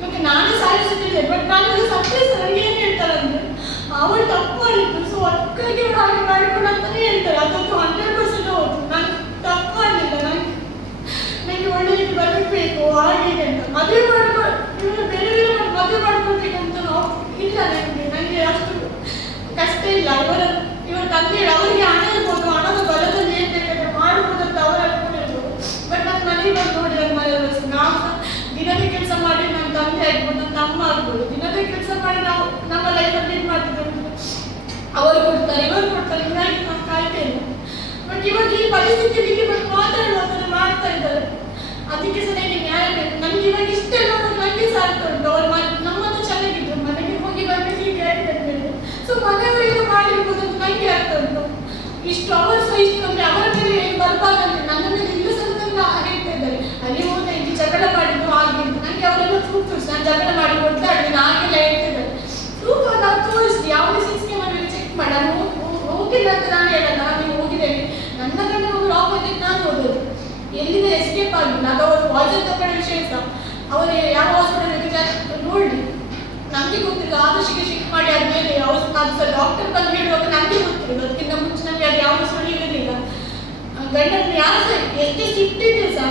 ಮತ್ತೆ ನಾನೇ ಸಾಯಿಸುತ್ತಿದ್ದೆ, ಬಟ್ ನಾನು ಸತ್ಯ ನನಗೆ ಏನು ಹೇಳ್ತಾರೆ ಅಂದರೆ ಅವಳು ತಪ್ಪು ಮಾಡಿದ್ದು, ಸೊ ಅದಕ್ಕಾಗಿ ಅವಳು ಹಾಗೆ ಮಾಡಿಕೊಂಡು ಅಂತಾನೆ ಹೇಳ್ತಾರೆ. ಅದಂತೂ 100% ಹೌದು. ನಾನು ತಪ್ಪು ಮಾಡಲಿಲ್ಲ, ನನಗೆ ಒಳ್ಳೆ ರೀತಿ ಬದುಕಬೇಕು ಹಾಗೆ ಅಂತ. ಮದುವೆ ಇವರು ಬೇರೆ ಮದುವೆ ಮಾಡ್ಕೊಳ್ಬೇಕಂತ ಇಲ್ಲ ನನಗೆ ಅಷ್ಟು ಕಷ್ಟ ಇಲ್ಲ. ಇವರ ತಂದೆ ಅವರಿಗೆ ಹಣ ಇರ್ಬೋದು, ಹಣದ ಬಲದಲ್ಲಿ ಏನು ಬೇಕಾದ್ರೆ ಮಾಡ್ಬೋದು ಅಂತ ಅವರು ಅನ್ಕೊಂಡಿರ್ಬೋದು. ಬಟ್ ನನ್ನ ಮನೆಗೆ ಬಂದು ನೋಡಿದ ಮನೆಯವರು ನಾವು ದಿನದ ಕೆಲಸ ಮಾಡಿ ನನ್ನ ತಂದೆ ಆಗ್ಬೋದು, ನನ್ನ ಅಮ್ಮ ಆಗ್ಬೋದು, ದಿನದ ಕೆಲಸ ಮಾಡಿ ನಾವು ನಮ್ಮ ಲೈಫಲ್ಲಿ ಇದು ಮಾಡ್ತಿದ್ದೇವೆ. ಅವರು ಕೊಡ್ತಾರೆ, ಇವರು ಕೊಡ್ತಾರೆ, ಇದಾಗಿ ನಾವು ಕಾಯ್ತಾ ಇಲ್ಲ. ಬಟ್ ಇವಾಗ ಈ ಪರಿಸ್ಥಿತಿಗೆ ಬಟ್ ಮಾತಾಡುವಾಗ ಮಾಡ್ತಾ ಇದ್ದಾರೆ. ಅದಕ್ಕೆ ಸಹ ನನಗೆ ನ್ಯಾಯ ಬೇಕು. ನನಗೆ ಇವಾಗ ಇಷ್ಟ ನೋಡೋದು ನನಗೆ ಸಾಧ್ಯ ಉಂಟು. ಅವ್ರು ನಮ್ಮದು ಚೆನ್ನಾಗಿದ್ರು, ಮನೆಗೆ ಹೋಗಿ ಬರಬೇಕು ಹೀಗೆ ಹೇಳ್ತಿರ್ಬೇಕು. ಸೊ ಮನೆಯವರಿಗೆ ಮಾಡಿರ್ಬೋದು ಅಂತ ನನಗೆ ಆಗ್ತಾ ಉಂಟು. ಇಷ್ಟು ಅವರ್ಸ್ ಇಷ್ಟು ಅಂದರೆ ಅವರ ಮೇಲೆ ಏನು ಬರಬಾರ್ದಂತೆ ನನ್ನ ಮೇಲೆ ಇಲ್ಲ ಸಲದಲ್ಲ ಹೇಳ್ತಾ ಇದ್ದಾರೆ. ಅಲ್ಲಿ ಹೋದ ಇಲ್ಲಿ ಜಗಳ ಮಾಡಿದ್ದು ಹಾಗೆ ಅಂತ ನನಗೆ ಅವರೆಲ್ಲ ಪ್ರೂಫ್ ತೋರಿಸಿ ನಾನು ಜಗಳ ಮಾಡಿ ಒದ್ದಾಡಿದ್ದೀನಿ ಹಾಗೆಲ್ಲ ಹೇಳ್ತಿದ್ದಾರೆ. ಪ್ರೂಫ್ ನಾವು ತೋರಿಸಿ ಯಾವುದೇ CC ಕ್ಯಾಮರಾ ಚೆಕ್ ಮಾಡಿ. ನಾನು ಹೋಗಿಲ್ಲ ಅಂತ ನಾನು ಹೇಳಲ್ಲ, ನೀವು ಹೋಗಿದ್ದೇನೆ. ನನ್ನ ಗಂಡ ಹೋಗಿ ಆಪೋಸಿಟ್ ನಾನು ಹೋಗೋದು, ಎಲ್ಲಿಂದ ಎಸ್ಕೇಪ್ ಆಗಿಲ್ಲ. ಅದು ಅವರು ಪಾಯ್ಸನ್ ತಗೊಳ್ಳೋ ವಿಷಯ ಸಹ ಅವರು ಯಾವ ಹಾಸ್ಪಿಟಲ್ ನೋಡಿ ನಮಗೆ ಗೊತ್ತಿಲ್ಲ. ಆದಷ್ಟು ಚೆಕ್ ಮಾಡಿ ಆದಮೇಲೆ ಅದು ಸಹ ಡಾಕ್ಟರ್ ಬಂದು ಹೇಳುವಾಗ ನನಗೆ ಗೊತ್ತಿಲ್ಲ. ಗೊತ್ತಿರೋದು, ಅದಕ್ಕಿಂತ ಮುಂಚೆ ನಮಗೆ ಅದು ಯಾವುದು ಸುಳಿಯಿರಲಿಲ್ಲ. ಗಂಡನ ಯಾರು ಸಹ ಎಷ್ಟೇ ಸಿಟ್ಟಿದ್ರು ಸಹ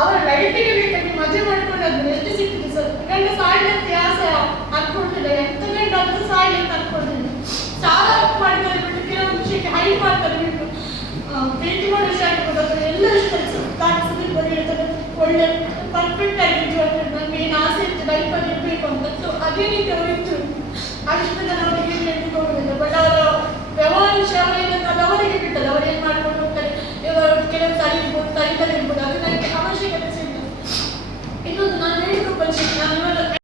ಅವರ ಲೈಫಿಗೆ ಬೇಕಾಗಿ ಮದುವೆ ಮಾಡ್ಕೊಂಡಾದ್ಮೇಲೆ ಎಷ್ಟೇ ಸಿಟ್ಟಿದ್ರು ಸಹ ಗಂಡ ಸಾಯ್ಲಿ ಅಂತ ಯಾರು ಸಹ ಅನ್ಕೊಂಡಿಲ್ಲ. ಎಂತ ಗಂಡ ಅದು ಸಾಯ್ಲಿ ಅಂತ ಅನ್ಕೊಂಡಿಲ್ಲ. ಸಾಲ ಮಾಡ್ತಾರೆ ಬಿಟ್ಟು ಕೆಲವೊಂದು ವಿಷಯಕ್ಕೆ ಹೈ ಮಾಡ್ತಾರೆ ಬಿಟ್ಟು ಪ್ರೀತಿ ಮಾಡೋ ವಿಷಯ ಆಗ್ಬೋದು ಅಥವಾ ಎಲ್ಲ ವಿಷಯ ಕಾಣಿಸೋದಕ್ಕೆ ಬರೀತಾರೆ ಒಳ್ಳೆ ಪರ್ಫೆಕ್ಟ್ ಆಗಿದ್ರು ಅಂದ್ರೆ ನಮ್ಗೆ ಏನು ಆಸೆ ಇತ್ತು ಲೈಫಲ್ಲಿ ಇರಬೇಕು ಅಂತ. ಸೊ ಅದೇ ರೀತಿ ಅವರು ಇದ್ರು. ಅಷ್ಟು ನಾವು